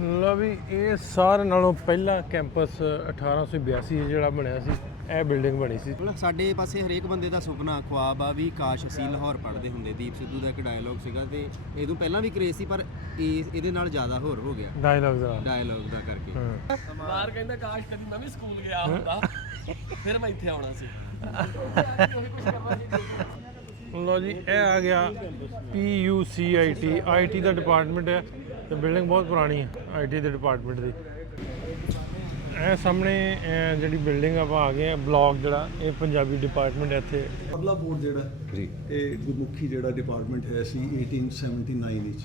ਲਓ ਵੀ ਇਹ ਸਾਰੇ ਨਾਲੋਂ ਪਹਿਲਾ ਕੈਂਪਸ 1882 ਜਿਹੜਾ ਬਣਿਆ ਸੀ, ਇਹ ਬਿਲਡਿੰਗ ਬਣੀ ਸੀ। ਮਤਲਬ ਸਾਡੇ ਪਾਸੇ ਹਰੇਕ ਬੰਦੇ ਦਾ ਸੁਪਨਾ ਖੁਆਬ ਆ ਵੀ ਕਾਸ਼ ਅਸੀਂ ਲਾਹੌਰ ਪੜ੍ਹਦੇ ਹੁੰਦੇ। ਦੀਪ ਸਿੱਧੂ ਦਾ ਇੱਕ ਡਾਇਲੋਗ ਸੀਗਾ ਤੇ ਇਹ ਤੋਂ ਪਹਿਲਾਂ ਵੀ ਕਰੇਜ਼ ਸੀ, ਪਰ ਇਹਦੇ ਨਾਲ ਜ਼ਿਆਦਾ ਹੋਰ ਹੋ ਗਿਆ ਡਾਇਲੌਗ ਦਾ ਕਰਕੇ। ਮਾਰ ਕਹਿੰਦਾ ਕਾਸ਼ ਕਦੀ ਮੈਂ ਵੀ ਸਕੂਲ ਗਿਆ ਹੁੰਦਾ ਫਿਰ ਮੈਂ ਇੱਥੇ ਆਉਣਾ ਸੀ। ਲਓ ਜੀ ਇਹ ਆ ਗਿਆ PUCIT, IT ਦਾ ਡਿਪਾਰਟਮੈਂਟ ਹੈ ਤੇ ਬਿਲਡਿੰਗ ਬਹੁਤ ਪੁਰਾਣੀ ਹੈ IT ਦੇ ਡਿਪਾਰਟਮੈਂਟ ਦੀ। ਇਹ ਸਾਹਮਣੇ ਜਿਹੜੀ ਬਿਲਡਿੰਗ ਆਪਾਂ ਆ ਗਏ ਆ, ਬਲਾਕ ਜਿਹੜਾ ਇਹ ਪੰਜਾਬੀ ਡਿਪਾਰਟਮੈਂਟ ਹੈ ਇੱਥੇ। ਅਗਲਾ ਬੋਰਡ ਜਿਹੜਾ ਜੀ ਇਹ ਗੁਰਮੁਖੀ ਜਿਹੜਾ ਡਿਪਾਰਟਮੈਂਟ ਹੈ ਸੀ 1879 ਵਿੱਚ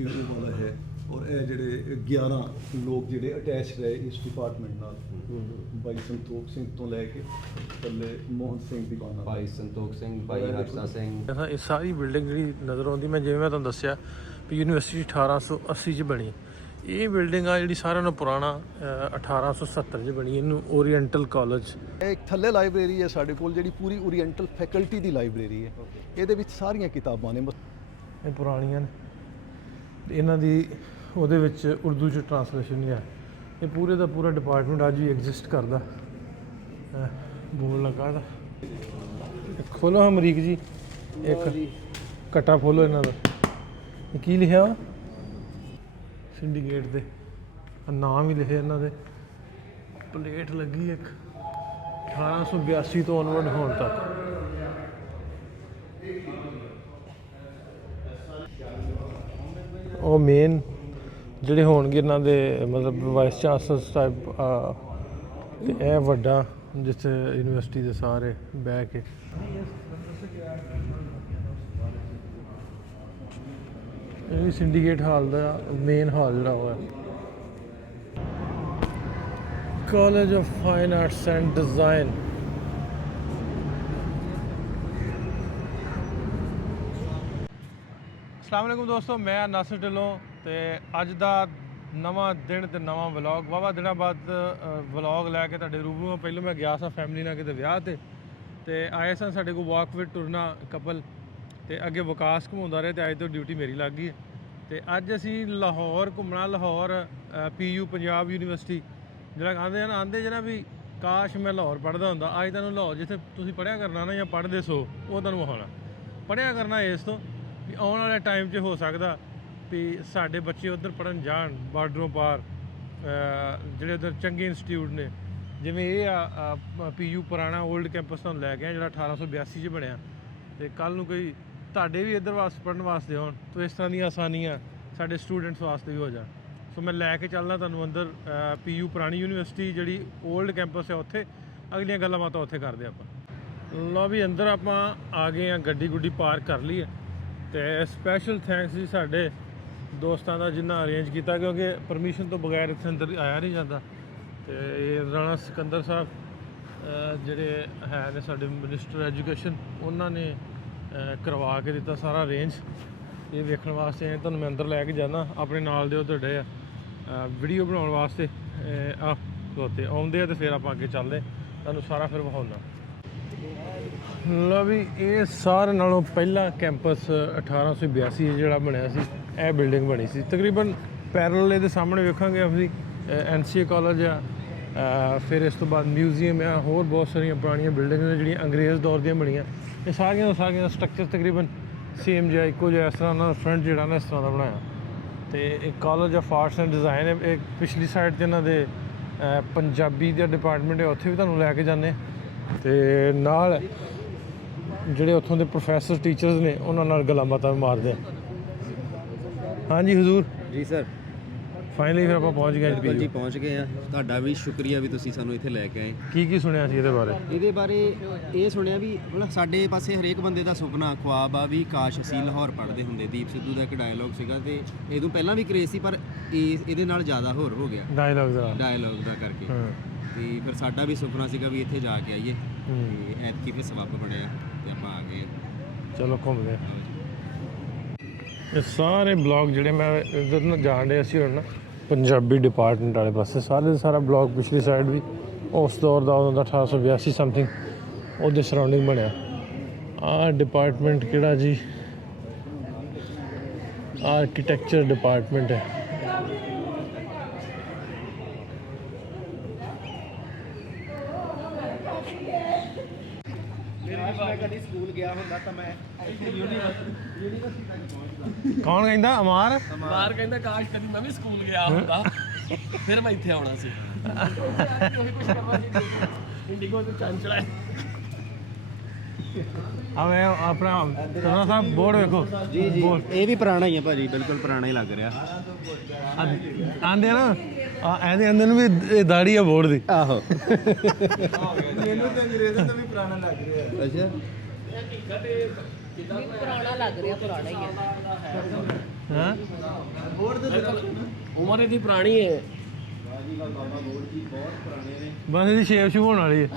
ਇਹ ਵਾਲਾ ਹੈ। ਔਰ ਇਹ ਜਿਹੜੇ 11 ਲੋਕ ਜਿਹੜੇ ਅਟੈਚ ਰਹੇ ਇਸ ਡਿਪਾਰਟਮੈਂਟ ਨਾਲ, ਭਾਈ ਸੰਤੋਖ ਸਿੰਘ ਤੋਂ ਲੈ ਕੇ ਥੱਲੇ ਮੋਹਨ ਸਿੰਘ ਦੀਵਾਨਾ, ਭਾਈ ਸੰਤੋਖ ਸਿੰਘ, ਭਾਈ ਹਰਸਾ ਸਿੰਘ। ਇਹ ਸਾਰੀ ਬਿਲਡਿੰਗ ਜਿਹੜੀ ਨਜ਼ਰ ਆਉਂਦੀ, ਮੈਂ ਜਿਵੇਂ ਮੈਂ ਤੁਹਾਨੂੰ ਦੱਸਿਆ ਵੀ ਯੂਨੀਵਰਸਿਟੀ 1880 'ਚ ਬਣੀ। ਇਹ ਬਿਲਡਿੰਗ ਆ ਜਿਹੜੀ ਸਾਰਿਆਂ ਨਾਲੋਂ ਪੁਰਾਣਾ 1870 'ਚ ਬਣੀ। ਇਹਨੂੰ ਓਰੀਐਂਟਲ ਕਾਲਜ। ਇਹ ਇੱਕ ਥੱਲੇ ਲਾਇਬ੍ਰੇਰੀ ਹੈ ਸਾਡੇ ਕੋਲ ਜਿਹੜੀ ਪੂਰੀ ਓਰੀਐਂਟਲ ਫੈਕਲਟੀ ਦੀ ਲਾਇਬ੍ਰੇਰੀ ਹੈ। ਇਹਦੇ ਵਿੱਚ ਸਾਰੀਆਂ ਕਿਤਾਬਾਂ ਨੇ। ਇਹ ਪੁਰਾਣੀਆਂ ਨੇ, ਇਹਨਾਂ ਦੀ ਉਹਦੇ ਵਿੱਚ ਉਰਦੂ 'ਚ ਟਰਾਂਸਲੇਸ਼ਨ ਨਹੀਂ ਹੈ। ਇਹ ਪੂਰੇ ਦਾ ਪੂਰਾ ਡਿਪਾਰਟਮੈਂਟ ਅੱਜ ਵੀ ਐਗਜ਼ਿਸਟ ਕਰਦਾ। ਬੋਰਡ ਲੱਗਾ ਦਾ, ਖੋਲੋ ਅਮਰੀਕ ਜੀ, ਇੱਕ ਕੱਟਾ ਖੋਲੋ ਇਹਨਾਂ ਦਾ। ਇਹ ਕੀ ਲਿਖਿਆ ਵਾ ਸਿੰਡੀਕੇਟ ਦੇ, ਨਾਮ ਵੀ ਲਿਖੇ ਇਹਨਾਂ ਦੇ। ਪਲੇਟ ਲੱਗੀ ਇੱਕ 1882 ਤੋਂ ਅਨਵਰਡ ਹੋਣ ਤੱਕ। ਉਹ ਮੇਨ ਜਿਹੜੇ ਹੋਣਗੇ ਇਹਨਾਂ ਦੇ ਮਤਲਬ ਵਾਈਸ ਚਾਂਸਲਰਸ ਟਾਈਪ। ਤੇ ਇਹ ਵੱਡਾ ਜਿੱਥੇ ਯੂਨੀਵਰਸਿਟੀ ਦੇ ਸਾਰੇ ਬਹਿ ਕੇ। ਇਹ ਸਿੰਡੀਕੇਟ ਹਾਲ ਦਾ ਮੇਨ ਹਾਲ ਜਿਹੜਾ ਹੋਇਆ। College of fine arts and design. ਅਸਲਾਮ ਵਾਲੇਕੁਮ ਦੋਸਤੋ, ਮੈਂ ਨਾਸਿਰ ਢਿੱਲੋਂ ਤੇ ਅੱਜ ਦਾ ਨਵਾਂ ਦਿਨ ਤੇ ਨਵਾਂ ਵਲੌਗ। ਵਾਹਵਾ ਦਿਨਾਂ ਬਾਅਦ ਵਲੌਗ ਲੈ ਕੇ ਤੁਹਾਡੇ ਰੂਬਰੂ ਹਾਂ। ਪਹਿਲਾਂ ਮੈਂ ਗਿਆ ਸਾਂ ਫੈਮਿਲੀ ਨਾਲ ਕਿਤੇ ਵਿਆਹ ਤੇ ਆਏ ਸਨ ਸਾਡੇ ਕੋਲ ਵਾਕ ਵਿਦ ਟੁਰਨਾ ਕਪਲ, ਤੇ ਅੱਗੇ ਵਿਕਾਸ ਘੁਮਾਉਂਦਾ ਰਿਹਾ ਤੇ ਅੱਜ ਤੋਂ ਡਿਊਟੀ ਮੇਰੀ ਲੱਗ ਗਈ ਹੈ। ਤੇ ਅੱਜ ਅਸੀਂ ਲਾਹੌਰ ਘੁੰਮਣਾ। ਲਾਹੌਰ PU ਪੰਜਾਬ ਯੂਨੀਵਰਸਿਟੀ ਜਿਹੜਾ ਆਂਦੇ ਜਿਹੜਾ ਵੀ ਕਾਸ਼ ਮੈਂ ਲਾਹੌਰ ਪੜ੍ਹਦਾ ਹੁੰਦਾ। ਅੱਜ ਤੁਹਾਨੂੰ ਲਾਹੌਰ ਜਿੱਥੇ ਤੁਸੀਂ ਪੜ੍ਹਿਆ ਕਰਨਾ ਨਾ ਜਾਂ ਪੜ੍ਹਦੇ ਸੋ ਉਹ ਤੁਹਾਨੂੰ ਵਿਖਾਉਣਾ। ਪੜ੍ਹਿਆ ਕਰਨਾ ਇਸ ਤੋਂ ਵੀ ਆਉਣ ਵਾਲੇ ਟਾਈਮ 'ਚ ਹੋ ਸਕਦਾ ਵੀ ਸਾਡੇ ਬੱਚੇ ਉੱਧਰ ਪੜ੍ਹਨ ਜਾਣ, ਬਾਰਡਰੋਂ ਪਾਰ। ਜਿਹੜੇ ਉੱਧਰ ਚੰਗੇ ਇੰਸਟੀਟਿਊਟ ਨੇ, ਜਿਵੇਂ ਇਹ ਆ PU ਪੁਰਾਣਾ ਓਲਡ ਕੈਂਪਸ ਤੁਹਾਨੂੰ ਲੈ ਕੇ ਆ ਜਿਹੜਾ 1882 'ਚ ਬਣਿਆ। ਤੇ ਕੱਲ੍ਹ ਨੂੰ ਕੋਈ ਤੁਹਾਡੇ ਵੀ ਇੱਧਰ ਵਾਸਤੇ ਪੜ੍ਹਨ ਵਾਸਤੇ ਹੋਣ ਤਾਂ ਇਸ ਤਰ੍ਹਾਂ ਦੀਆਂ ਆਸਾਨੀਆਂ ਸਾਡੇ ਸਟੂਡੈਂਟਸ ਵਾਸਤੇ ਵੀ ਹੋ ਜਾਣ। ਸੋ ਮੈਂ ਲੈ ਕੇ ਚੱਲਦਾ ਤੁਹਾਨੂੰ ਅੰਦਰ PU ਪੁਰਾਣੀ ਯੂਨੀਵਰਸਿਟੀ ਜਿਹੜੀ ਓਲਡ ਕੈਂਪਸ ਹੈ ਉੱਥੇ। ਅਗਲੀਆਂ ਗੱਲਾਂ ਬਾਤਾਂ ਉੱਥੇ ਕਰਦੇ ਆਪਾਂ। ਲਓ ਵੀ ਅੰਦਰ ਆਪਾਂ ਆ ਗਏ ਆ, ਗੱਡੀ ਗੁੱਡੀ ਪਾਰਕ ਕਰ ਲਈ ਹੈ। ਤੇ ਸਪੈਸ਼ਲ ਥੈਂਕਸ ਜੀ ਸਾਡੇ ਦੋਸਤਾਂ ਦਾ ਜਿਨ੍ਹਾਂ ਅਰੇਂਜ ਕੀਤਾ, ਕਿਉਂਕਿ ਪਰਮਿਸ਼ਨ ਤੋਂ ਬਗੈਰ ਇੱਥੇ ਅੰਦਰ ਆਇਆ ਨਹੀਂ ਜਾਂਦਾ। ਤੇ ਇਹ ਰਾਣਾ ਸਿਕੰਦਰ ਸਾਹਿਬ ਜਿਹੜੇ ਹੈ ਨੇ ਸਾਡੇ ਮਿਨਿਸਟਰ ਐਜੂਕੇਸ਼ਨ, ਉਹਨਾਂ ਨੇ ਕਰਵਾ ਕੇ ਦਿੱਤਾ ਸਾਰਾ ਅਰੇਂਜ। ਇਹ ਵੇਖਣ ਵਾਸਤੇ ਤੁਹਾਨੂੰ ਮੈਂ ਅੰਦਰ ਲੈ ਕੇ ਜਾਣਾ। ਆਪਣੇ ਨਾਲ ਦੇ ਉਹ ਤੁਹਾਡੇ ਵੀਡੀਓ ਬਣਾਉਣ ਵਾਸਤੇ ਉੱਥੇ ਆਉਂਦੇ ਆ ਤੇ ਫਿਰ ਆਪਾਂ ਅੱਗੇ ਚੱਲਦੇ, ਤੁਹਾਨੂੰ ਸਾਰਾ ਫਿਰ ਵਿਖਾਉਂਦਾ। ਲਓ ਵੀ ਇਹ ਸਾਰੇ ਨਾਲੋਂ ਪਹਿਲਾ ਕੈਂਪਸ 1882 ਜਿਹੜਾ ਬਣਿਆ ਸੀ, ਇਹ ਬਿਲਡਿੰਗ ਬਣੀ ਸੀ। ਤਕਰੀਬਨ ਪੈਰਲਲ ਇਹਦੇ ਸਾਹਮਣੇ ਵੇਖਾਂਗੇ ਅਸੀਂ NCA ਕਾਲਜ ਆ, ਫਿਰ ਇਸ ਤੋਂ ਬਾਅਦ ਮਿਊਜ਼ੀਅਮ ਆ, ਹੋਰ ਬਹੁਤ ਸਾਰੀਆਂ ਪੁਰਾਣੀਆਂ ਬਿਲਡਿੰਗਾਂ ਨੇ ਜਿਹੜੀਆਂ ਅੰਗਰੇਜ਼ ਦੌਰ ਦੀਆਂ ਬਣੀਆਂ। ਇਹ ਸਾਰੀਆਂ ਦਾ ਸਟਰਕਚਰ ਤਕਰੀਬਨ ਸੇਮ ਜਿਹਾ, ਇੱਕੋ ਜਿਹਾ। ਇਸ ਤਰ੍ਹਾਂ ਨਾਲ ਫਰੰਟ ਜਿਹੜਾ ਨਾ ਇਸ ਤਰ੍ਹਾਂ ਦਾ ਬਣਾਇਆ। ਤੇ ਇਹ college of arts and design ਹੈ। ਇਹ ਪਿਛਲੀ ਸਾਈਡ 'ਤੇ ਇਹਨਾਂ ਦੇ ਪੰਜਾਬੀ ਦਾ ਡਿਪਾਰਟਮੈਂਟ ਹੈ, ਉੱਥੇ ਵੀ ਤੁਹਾਨੂੰ ਲੈ ਕੇ ਜਾਂਦੇ। ਤੇ ਨਾਲ ਜਿਹੜੇ ਉੱਥੋਂ ਦੇ ਪ੍ਰੋਫੈਸਰ ਟੀਚਰਸ ਨੇ ਉਹਨਾਂ ਨਾਲ ਗੱਲਾਂ ਬਾਤਾਂ ਮਾਰਦੇ ਆ। ਹਾਂਜੀ ਹਜ਼ੂਰ ਜੀ ਸਰ, ਫਾਈਨਲੀ ਫਿਰ ਆਪਾਂ ਪਹੁੰਚ ਗਏ ਜੀ, ਪਹੁੰਚ ਗਏ ਆ। ਤੁਹਾਡਾ ਵੀ ਸ਼ੁਕਰੀਆ ਵੀ ਤੁਸੀਂ ਸਾਨੂੰ ਇੱਥੇ ਲੈ ਕੇ ਆਏ। ਕੀ ਸੁਣਿਆ ਸੀ ਇਹਦੇ ਬਾਰੇ? ਇਹਦੇ ਬਾਰੇ ਇਹ ਸੁਣਿਆ ਵੀ ਮਤਲਬ ਸਾਡੇ ਪਾਸੇ ਹਰੇਕ ਬੰਦੇ ਦਾ ਸੁਪਨਾ ਖੁਆਬ ਆ ਵੀ ਕਾਸ਼ ਅਸੀਂ ਲਾਹੌਰ ਪੜ੍ਹਦੇ ਹੁੰਦੇ। ਦੀਪ ਸਿੱਧੂ ਦਾ ਇੱਕ ਡਾਇਲੋਗ ਸੀਗਾ ਤੇ ਇਹ ਤੋਂ ਪਹਿਲਾਂ ਵੀ ਕਰੇਜ਼ ਸੀ, ਪਰ ਇਹਦੇ ਨਾਲ ਜ਼ਿਆਦਾ ਹੋਰ ਹੋ ਗਿਆ ਡਾਇਲੋਗ ਦਾ ਕਰਕੇ। ਤੇ ਫਿਰ ਸਾਡਾ ਵੀ ਸੁਪਨਾ ਸੀਗਾ ਵੀ ਇੱਥੇ ਜਾ ਕੇ ਆਈਏ। ਤੇ ਐਤਕੀ ਫਿਰ ਸਬੱਬ ਬਣਿਆ ਤੇ ਆਪਾਂ ਆ ਗਏ। ਚਲੋ ਘੁੰਮਦੇ। ਇਹ ਸਾਰੇ ਬਲੌਗ ਜਿਹੜੇ ਮੈਂ ਇੱਧਰ ਨੂੰ ਜਾਣ ਰਹੇ ਸੀ ਹੁਣ ਨਾ ਪੰਜਾਬੀ ਡਿਪਾਰਟਮੈਂਟ ਵਾਲੇ ਪਾਸੇ, ਸਾਰੇ ਦਾ ਸਾਰਾ ਬਲੌਗ ਪਿਛਲੀ ਸਾਈਡ ਵੀ ਉਸ ਦੌਰ ਦਾ, ਉਦੋਂ ਦਾ 1882 ਸਮਥਿੰਗ ਉਹਦੇ ਸਰਾਊਂਡਿੰਗ ਬਣਿਆ। ਆਹ ਡਿਪਾਰਟਮੈਂਟ ਕਿਹੜਾ ਜੀ? ਆਰਕੀਟੈਕਚਰ ਡਿਪਾਰਟਮੈਂਟ ਹੈ। ਮੈਂ ਕਦੀ ਸਕੂਲ ਗਿਆ ਹੁੰਦਾ ਤਾਂ ਮੈਂ ਯੂਨੀਵਰਸਿਟੀ ਤੱਕ ਪਹੁੰਚਦਾ। ਕੌਣ ਕਹਿੰਦਾ ਅਮਾਰ? ਮਾਰ ਕਹਿੰਦਾ ਕਾਸ਼ ਕਦੀ ਮੈਂ ਵੀ ਸਕੂਲ ਗਿਆ ਹੁੰਦਾ ਫਿਰ ਮੈਂ ਇੱਥੇ ਆਉਣਾ ਸੀ ਉਹੀ ਕੁਝ ਕਰਵਾ ਸੀ ਇੰਡੀਗੋ ਤੇ ਚੰਚਲਾ ਆਵੇ ਆਪਣਾ ਸੋਨਾ ਸਾਹਿਬ ਬੋਰਡ ਵੇਖੋ। ਜੀ ਜੀ ਇਹ ਵੀ ਪੁਰਾਣਾ ਹੀ ਹੈ ਭਾਜੀ, ਬਿਲਕੁਲ ਪੁਰਾਣਾ ਹੀ ਲੱਗ ਰਿਹਾ। ਆਂਦੇ ਨਾ ਇਹਦੇ ਅੰਦਰ ਨੂੰ ਵੀ ਇਹ ਦਾੜੀ ਆ ਬੋਰਡ ਦੀ। ਆਹੋ ਮੈਨੂੰ ਤੇ ਅੰਗਰੇਜ਼ਾਂ ਦਾ ਵੀ ਪੁਰਾਣਾ ਲੱਗ ਰਿਹਾ। ਅੱਛਾ ਪੁਰਾਣਾ ਲੱਗ ਰਿਹਾ, ਪੁਰਾਣਾ ਹੀ ਹੈ। ਹਾਂ ਉਮਰ ਇਹਦੀ ਪੁਰਾਣੀ ਹੈ। ਬਸ ਇਹਦੀ ਸ਼ੇਪ ਸ਼ੂ ਹੋਣ ਵਾਲੀ ਹੈ।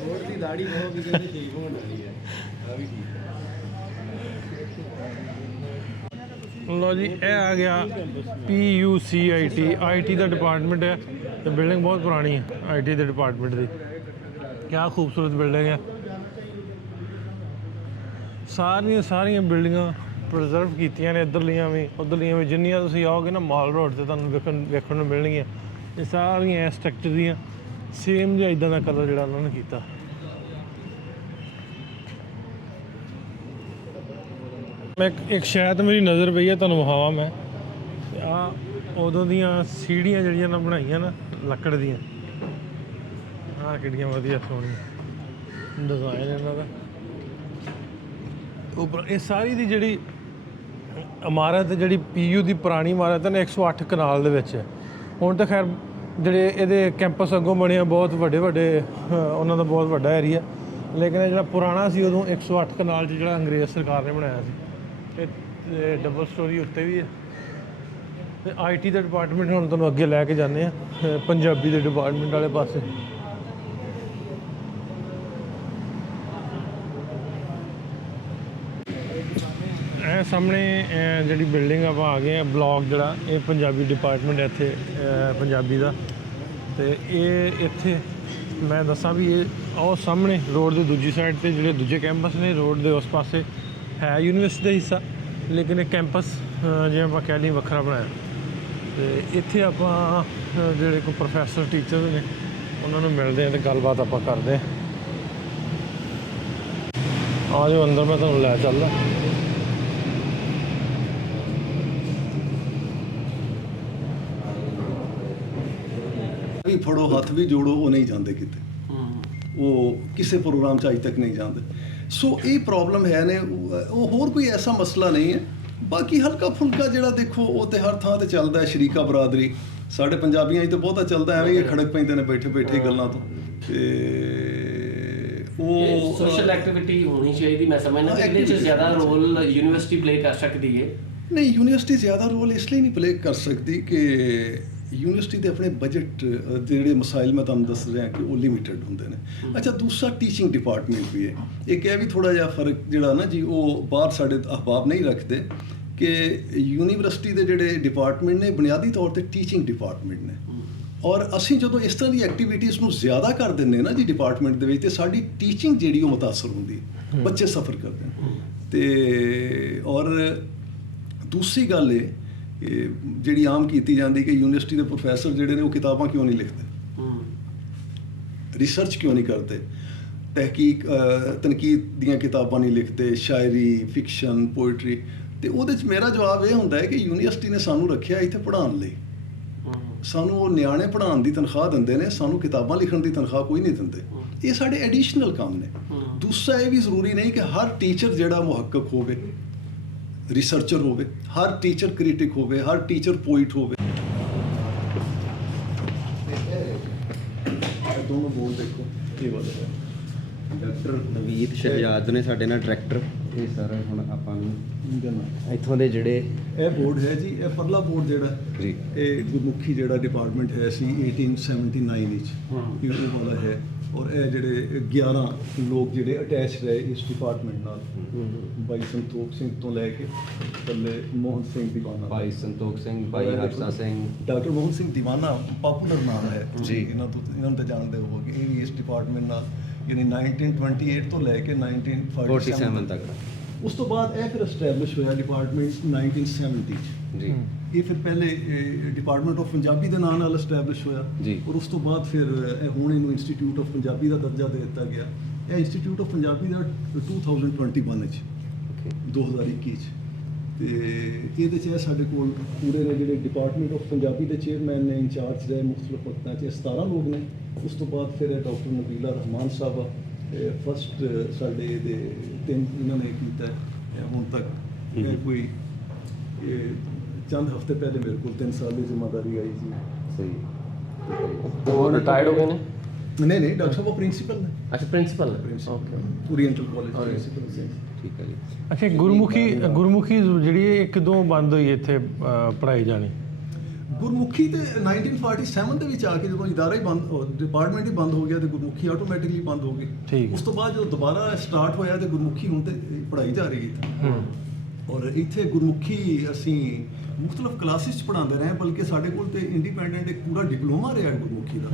ਬੋਰਡ ਦੀ ਦਾੜੀ ਬਹੁਤ ਵੀ ਕਹਿੰਦੇ ਠੀਕ ਹੋਣ ਵਾਲੀ ਹੈ। ਆ ਵੀ ਠੀਕ ਲੋ ਜੀ ਇਹ ਆ ਗਿਆ PUCIT IT ਦਾ ਡਿਪਾਰਟਮੈਂਟ ਹੈ ਤੇ ਬਿਲਡਿੰਗ ਬਹੁਤ ਪੁਰਾਣੀ ਹੈ IT ਦੇ ਡਿਪਾਰਟਮੈਂਟ ਦੀ। ਕਿਆ ਖੂਬਸੂਰਤ ਬਿਲਡਿੰਗ ਹੈ। ਸਾਰੀਆਂ ਬਿਲਡਿੰਗਾਂ ਪ੍ਰੀਜ਼ਰਵ ਕੀਤੀਆਂ ਨੇ, ਇੱਧਰਲੀਆਂ ਵੀ ਉੱਧਰਲੀਆਂ ਵੀ। ਜਿੰਨੀਆਂ ਤੁਸੀਂ ਆਓਗੇ ਨਾ ਮਾਲ ਰੋਡ ਤੇ ਤੁਹਾਨੂੰ ਵੇਖਣ ਨੂੰ ਮਿਲਣਗੀਆਂ। ਇਹ ਸਾਰੀਆਂ ਇਸ ਸਟਰਕਚਰ ਦੀਆਂ ਸੇਮ ਜਿਹਾ ਇਦਾਂ ਦਾ ਕਲਰ ਜਿਹੜਾ ਉਹਨਾਂ ਨੇ ਕੀਤਾ। ਮੈਂ ਇੱਕ ਸ਼ਾਇਦ ਮੇਰੀ ਨਜ਼ਰ ਪਈ ਹੈ, ਤੁਹਾਨੂੰ ਵਿਖਾਵਾਂ ਮੈਂ। ਆ ਉਦੋਂ ਦੀਆਂ ਸੀੜੀਆਂ ਜਿਹੜੀਆਂ ਨਾ ਬਣਾਈਆਂ ਨਾ ਲੱਕੜ ਦੀਆਂ, ਆਹ ਕਿਹੜੀਆਂ ਵਧੀਆ ਸੋਹਣੀਆਂ ਡਿਜ਼ਾਈਨ ਇਹਨਾਂ ਦਾ। ਉੱਪਰ ਇਹ ਸਾਰੀ ਦੀ ਜਿਹੜੀ ਇਮਾਰਤ ਜਿਹੜੀ PU ਦੀ ਪੁਰਾਣੀ ਇਮਾਰਤ ਹੈ ਨਾ 108 ਕਨਾਲ ਦੇ ਵਿੱਚ ਹੈ। ਹੁਣ ਤਾਂ ਖੈਰ ਜਿਹੜੇ ਇਹਦੇ ਕੈਂਪਸ ਅੱਗੋਂ ਬਣੇ ਆ ਬਹੁਤ ਵੱਡੇ ਉਹਨਾਂ ਦਾ ਬਹੁਤ ਵੱਡਾ ਏਰੀਆ, ਲੇਕਿਨ ਇਹ ਜਿਹੜਾ ਪੁਰਾਣਾ ਸੀ ਉਦੋਂ 108 ਕਨਾਲ 'ਚ ਜਿਹੜਾ ਅੰਗਰੇਜ਼ ਸਰਕਾਰ ਨੇ ਬਣਾਇਆ ਸੀ। ਤੇ ਡਬਲ ਸਟੋਰੀ ਉੱਤੇ ਵੀ ਹੈ। ਤੇ IT ਦਾ ਡਿਪਾਰਟਮੈਂਟ ਹੁਣ ਤੁਹਾਨੂੰ ਅੱਗੇ ਲੈ ਕੇ ਜਾਂਦੇ ਆ ਪੰਜਾਬੀ ਦੇ ਡਿਪਾਰਟਮੈਂਟ ਵਾਲੇ ਪਾਸੇ। ਇਹ ਸਾਹਮਣੇ ਜਿਹੜੀ ਬਿਲਡਿੰਗ ਆਪਾਂ ਆ ਗਏ ਆ ਬਲਾਕ ਜਿਹੜਾ, ਇਹ ਪੰਜਾਬੀ ਡਿਪਾਰਟਮੈਂਟ ਹੈ ਇੱਥੇ ਪੰਜਾਬੀ ਦਾ। ਤੇ ਇਹ ਇੱਥੇ ਮੈਂ ਦੱਸਾਂ ਵੀ ਇਹ ਉਹ ਸਾਹਮਣੇ ਰੋਡ ਦੇ ਦੂਜੀ ਸਾਈਡ ਤੇ ਜਿਹੜੇ ਦੂਜੇ ਕੈਂਪਸ ਨੇ, ਰੋਡ ਦੇ ਉਸ ਪਾਸੇ ਹੈ ਯੂਨੀਵਰਸਿਟੀ ਦਾ ਹਿੱਸਾ, ਲੇਕਿਨ ਇਹ ਕੈਂਪਸ ਜਿਵੇਂ ਆਪਾਂ ਕਹਿ ਲਈਏ ਵੱਖਰਾ ਬਣਾਇਆ। ਤੇ ਇੱਥੇ ਆਪਾਂ ਜਿਹੜੇ ਕੋਈ ਪ੍ਰੋਫੈਸਰ ਟੀਚਰ ਨੇ ਉਹਨਾਂ ਨੂੰ ਮਿਲਦੇ ਹਾਂ ਤੇ ਗੱਲਬਾਤ ਆਪਾਂ ਕਰਦੇ ਹਾਂ। ਆ ਜਾਓ ਅੰਦਰ, ਮੈਂ ਤੁਹਾਨੂੰ ਲੈ ਚੱਲਦਾ। ਵੀ ਫੜੋ ਹੱਥ ਵੀ ਜੋੜੋ, ਉਹ ਨਹੀਂ ਜਾਂਦੇ ਕਿਤੇ। ਉਹ ਕਿਸੇ ਪ੍ਰੋਗਰਾਮ 'ਚ ਅੱਜ ਤੱਕ ਨਹੀਂ ਜਾਂਦੇ। ਸੋ ਇਹ ਪ੍ਰੋਬਲਮ ਹੈ ਨੇ। ਉਹ ਹੋਰ ਕੋਈ ਐਸਾ ਮਸਲਾ ਨਹੀਂ ਹੈ। ਬਾਕੀ ਹਲਕਾ ਫੁਲਕਾ ਜਿਹੜਾ ਦੇਖੋ ਉਹ ਤੇ ਹਰ ਥਾਂ ਤੇ ਚੱਲਦਾ ਹੈ। ਸ਼ਰੀਕਾ ਬਰਾਦਰੀ ਸਾਡੇ ਪੰਜਾਬੀਆਂ 'ਚ ਤਾਂ ਬਹੁਤਾ ਚੱਲਦਾ, ਐਵੇਂ ਖੜਕ ਪੈਂਦੇ ਨੇ ਬੈਠੇ ਗੱਲਾਂ ਤੋਂ। ਤੇ ਉਹ ਸੋਸ਼ਲ ਐਕਟੀਵਿਟੀ ਹੋਣੀ ਚਾਹੀਦੀ। ਮੈਂ ਸਮਝਦਾ ਇਹਦੇ 'ਚ ਜ਼ਿਆਦਾ ਰੋਲ ਯੂਨੀਵਰਸਿਟੀ ਪਲੇ ਕਰ ਸਕਦੀ ਹੈ। ਨਹੀਂ, ਯੂਨੀਵਰਸਿਟੀ ਜ਼ਿਆਦਾ ਰੋਲ ਇਸ ਲਈ ਨਹੀਂ ਪਲੇ ਕਰ ਸਕਦੀ ਕਿ ਯੂਨੀਵਰਸਿਟੀ ਦੇ ਆਪਣੇ ਬਜਟ ਜਿਹੜੇ ਮਸਾਇਲ ਮੈਂ ਤੁਹਾਨੂੰ ਦੱਸ ਰਿਹਾ ਕਿ ਉਹ ਲਿਮਿਟਡ ਹੁੰਦੇ ਨੇ। ਅੱਛਾ, ਦੂਸਰਾ ਟੀਚਿੰਗ ਡਿਪਾਰਟਮੈਂਟ ਵੀ ਹੈ। ਇੱਕ ਇਹ ਵੀ ਥੋੜ੍ਹਾ ਜਿਹਾ ਫਰਕ ਜਿਹੜਾ ਨਾ ਜੀ, ਉਹ ਬਾਹਰ ਸਾਡੇ ਅਹਬਾਬ ਨਹੀਂ ਰੱਖਦੇ ਕਿ ਯੂਨੀਵਰਸਿਟੀ ਦੇ ਜਿਹੜੇ ਡਿਪਾਰਟਮੈਂਟ ਨੇ ਬੁਨਿਆਦੀ ਤੌਰ ਤੇ ਟੀਚਿੰਗ ਡਿਪਾਰਟਮੈਂਟ ਨੇ। ਔਰ ਅਸੀਂ ਜਦੋਂ ਇਸ ਤਰ੍ਹਾਂ ਦੀ ਐਕਟੀਵਿਟੀਜ਼ ਨੂੰ ਜ਼ਿਆਦਾ ਕਰ ਦਿੰਦੇ ਨਾ ਜੀ ਡਿਪਾਰਟਮੈਂਟ ਦੇ ਵਿੱਚ, ਤੇ ਸਾਡੀ ਟੀਚਿੰਗ ਜਿਹੜੀ ਉਹ ਮੁਤਾਸਰ ਹੁੰਦੀ ਹੈ, ਬੱਚੇ ਸਫਰ ਕਰਦੇ ਨੇ। ਤੇ ਔਰ ਦੂਸਰੀ ਗੱਲ ਇਹ ਜਿਹੜੀ ਆਮ ਕੀਤੀ ਜਾਂਦੀ ਕਿ ਯੂਨੀਵਰਸਿਟੀ ਦੇ ਪ੍ਰੋਫੈਸਰ ਜਿਹੜੇ ਨੇ ਉਹ ਕਿਤਾਬਾਂ ਕਿਉਂ ਨਹੀਂ ਲਿਖਦੇ, ਰਿਸਰਚ ਕਿਉਂ ਨਹੀਂ ਕਰਦੇ, ਤਨਕੀਦ ਦੀਆਂ ਕਿਤਾਬਾਂ ਨਹੀਂ ਲਿਖਦੇ, ਸ਼ਾਇਰੀ, ਫਿਕਸ਼ਨ, ਪੋਇਟਰੀ। ਤੇ ਉਹਦੇ 'ਚ ਮੇਰਾ ਜਵਾਬ ਇਹ ਹੁੰਦਾ ਹੈ ਕਿ ਯੂਨੀਵਰਸਿਟੀ ਨੇ ਸਾਨੂੰ ਰੱਖਿਆ ਇੱਥੇ ਪੜ੍ਹਾਉਣ ਲਈ। ਸਾਨੂੰ ਉਹ ਨਿਆਣੇ ਪੜ੍ਹਾਉਣ ਦੀ ਤਨਖਾਹ ਦਿੰਦੇ ਨੇ, ਸਾਨੂੰ ਕਿਤਾਬਾਂ ਲਿਖਣ ਦੀ ਤਨਖਾਹ ਕੋਈ ਨਹੀਂ ਦਿੰਦੇ। ਇਹ ਸਾਡੇ ਐਡੀਸ਼ਨਲ ਕੰਮ ਨੇ। ਦੂਸਰਾ ਇਹ ਵੀ ਜ਼ਰੂਰੀ ਨਹੀਂ ਕਿ ਹਰ ਟੀਚਰ ਜਿਹੜਾ ਮੁਹੱਕਕ ਹੋਵੇ, ਰਿਸਰਚਰ ਹੋਵੇ, ਹਰ ਟੀਚਰ ਕ੍ਰਿਟਿਕ ਹੋਵੇ, ਹਰ ਟੀਚਰ ਪੋਇਟ ਹੋਵੇ। ਦੋਨੋਂ ਬੋਲ ਦੇਖੋ ਕੀ ਬਦਲਿਆ। ਡਾਕਟਰ ਨਵੀਦ ਸ਼ਹਿਜਾਦ ਨੇ ਸਾਡੇ ਨਾਲ ਡਾਇਰੈਕਟਰ। ਇਹ ਸਾਰਾ ਹੁਣ ਆਪਾਂ ਨੂੰ ਇੱਥੋਂ ਦੇ ਜਿਹੜੇ ਇਹ ਬੋਰਡ ਹੈ ਜੀ, ਇਹ ਪਰਲਾ ਬੋਰਡ ਜਿਹੜਾ ਜੀ, ਇਹ ਗੁਰਮੁਖੀ ਜਿਹੜਾ ਡਿਪਾਰਟਮੈਂਟ ਹੈ ਸੀ 1879 ਵਿੱਚ, ਇਹ ਉਹ ਵਾਲਾ ਹੈ। ਔਰ ਇਹ ਜਿਹੜੇ 11 ਲੋਕ ਜਿਹੜੇ ਅਟੈਚ ਰਹੇ ਇਸ ਡਿਪਾਰਟਮੈਂਟ ਨਾਲ, ਭਾਈ ਸੰਤੋਖ ਸਿੰਘ ਤੋਂ ਲੈ ਕੇ ਥੱਲੇ ਮੋਹਨ ਸਿੰਘ ਦੀਵਾਨਾ, ਭਾਈ ਸੰਤੋਖ ਸਿੰਘ, ਭਾਈ ਹਰਸਾ ਸਿੰਘ, ਡਾਕਟਰ ਮੋਹਨ ਸਿੰਘ ਦੀਵਾਨਾ ਪਾਪੂਲਰ ਨਾਮ ਹੈ ਜੀ। ਇਹਨਾਂ ਨੂੰ ਤਾਂ ਜਾਣਦੇ ਹੋਵੋਗੇ। ਇਹ ਵੀ ਇਸ ਡਿਪਾਰਟਮੈਂਟ ਨਾਲ ਯਾਨੀ 1928 ਤੋਂ ਲੈ ਕੇ 1947 ਤੱਕ ਉਸ ਤੋਂ ਬਾਅਦ ਇਹ ਫਿਰ ਐਸਟੈਬਲਿਸ਼ ਹੋਇਆ ਡਿਪਾਰਟਮੈਂਟ 1970 'ਚ ਜੀ ਇਹ ਫਿਰ ਪਹਿਲੇ ਡਿਪਾਰਟਮੈਂਟ ਆਫ ਪੰਜਾਬੀ ਦੇ ਨਾਂ ਨਾਲ ਐਸਟੈਬਲਿਸ਼ ਹੋਇਆ ਜੀ। ਔਰ ਉਸ ਤੋਂ ਬਾਅਦ ਫਿਰ ਹੁਣ ਇਹਨੂੰ ਇੰਸਟੀਚਿਊਟ ਆਫ ਪੰਜਾਬੀ ਦਾ ਦਰਜਾ ਦੇ ਦਿੱਤਾ ਗਿਆ। ਇਹ ਇੰਸਟੀਚਿਊਟ ਆਫ ਪੰਜਾਬੀ ਦਾ 2021 'ਚ ਓਕੇ 2021 'ਚ ਤੇ ਇਹਦੇ 'ਚ ਸਾਡੇ ਕੋਲ ਪੂਰੇ ਨੇ ਜਿਹੜੇ ਡਿਪਾਰਟਮੈਂਟ ਆਫ ਪੰਜਾਬੀ ਦੇ ਚੇਅਰਮੈਨ ਨੇ ਇੰਚਾਰਜ ਰਹੇ ਮੁਖਤਲਿਫ ਵਕਤਾਂ 'ਚ 17 ਲੋਕ ਨੇ। ਉਸ ਤੋਂ ਬਾਅਦ ਫਿਰ ਡਾਕਟਰ ਨਬੀਲਾ ਰਹਿਮਾਨ ਸਾਹਿਬ ਫਸਟ ਸਾਡੇ ਦੇ 3 ਇਹਨਾਂ ਨੇ ਕੀਤਾ ਹੁਣ ਤੱਕ ਕੋਈ ਚੰਦ ਹਫ਼ਤੇ ਪਹਿਲੇ ਮੇਰੇ ਕੋਲ 3 ਸਾਲ ਦੀ ਜ਼ਿੰਮੇਵਾਰੀ ਆਈ ਸੀ। ਸਹੀ ਉਹ ਰਿਟਾਇਰਡ ਹੋ ਗਏ ਨੇ? ਨਹੀਂ ਡਾਕਟਰ ਸਾਹਿਬ ਉਹ ਪ੍ਰਿੰਸੀਪਲ ਨੇ ਅੱਛਾ ਪ੍ਰਿੰਸੀਪਲ ਨੇ। ਪ੍ਰਿੰਸੀਪਲ ਓਰੀਐਂਟਲ ਕਾਲਜ ਪ੍ਰਿੰਸੀਪਲ ਸੀ। ਠੀਕ ਹੈ ਜੀ। ਅੱਛਾ ਗੁਰਮੁਖੀ ਜਿਹੜੀ ਇਹ ਕਦੋਂ ਬੰਦ ਹੋਈ ਇੱਥੇ ਪੜ੍ਹਾਈ ਜਾਣੀ? ਗੁਰਮੁਖੀ ਤੇ 1947 ਦੇ ਵਿੱਚ ਆ ਕੇ ਜਦੋਂ ਇਦਾਰਾ ਹੀ ਬੰਦ ਡਿਪਾਰਟਮੈਂਟ ਹੀ ਬੰਦ ਹੋ ਗਿਆ ਤੇ ਗੁਰਮੁਖੀ ਆਟੋਮੈਟਿਕਲੀ ਬੰਦ ਹੋ ਗਈ। ਠੀਕ। ਉਸ ਤੋਂ ਬਾਅਦ ਜਦੋਂ ਦੁਬਾਰਾ ਸਟਾਰਟ ਹੋਇਆ ਤੇ ਗੁਰਮੁਖੀ ਹੁਣ ਤੇ ਪੜ੍ਹਾਈ ਜਾ ਰਹੀ ਹੈ। ਔਰ ਇੱਥੇ ਗੁਰਮੁਖੀ ਅਸੀਂ ਮੁਖਤਲਿਫ ਕਲਾਸਿਸ ਪੜ੍ਹਾਉਂਦੇ ਰਹੇ ਬਲਕਿ ਸਾਡੇ ਕੋਲ ਤੇ ਇੰਡੀਪੈਂਡੈਂਟ ਇੱਕ ਪੂਰਾ ਡਿਪਲੋਮਾ ਰਿਹਾ ਗੁਰਮੁਖੀ ਦਾ।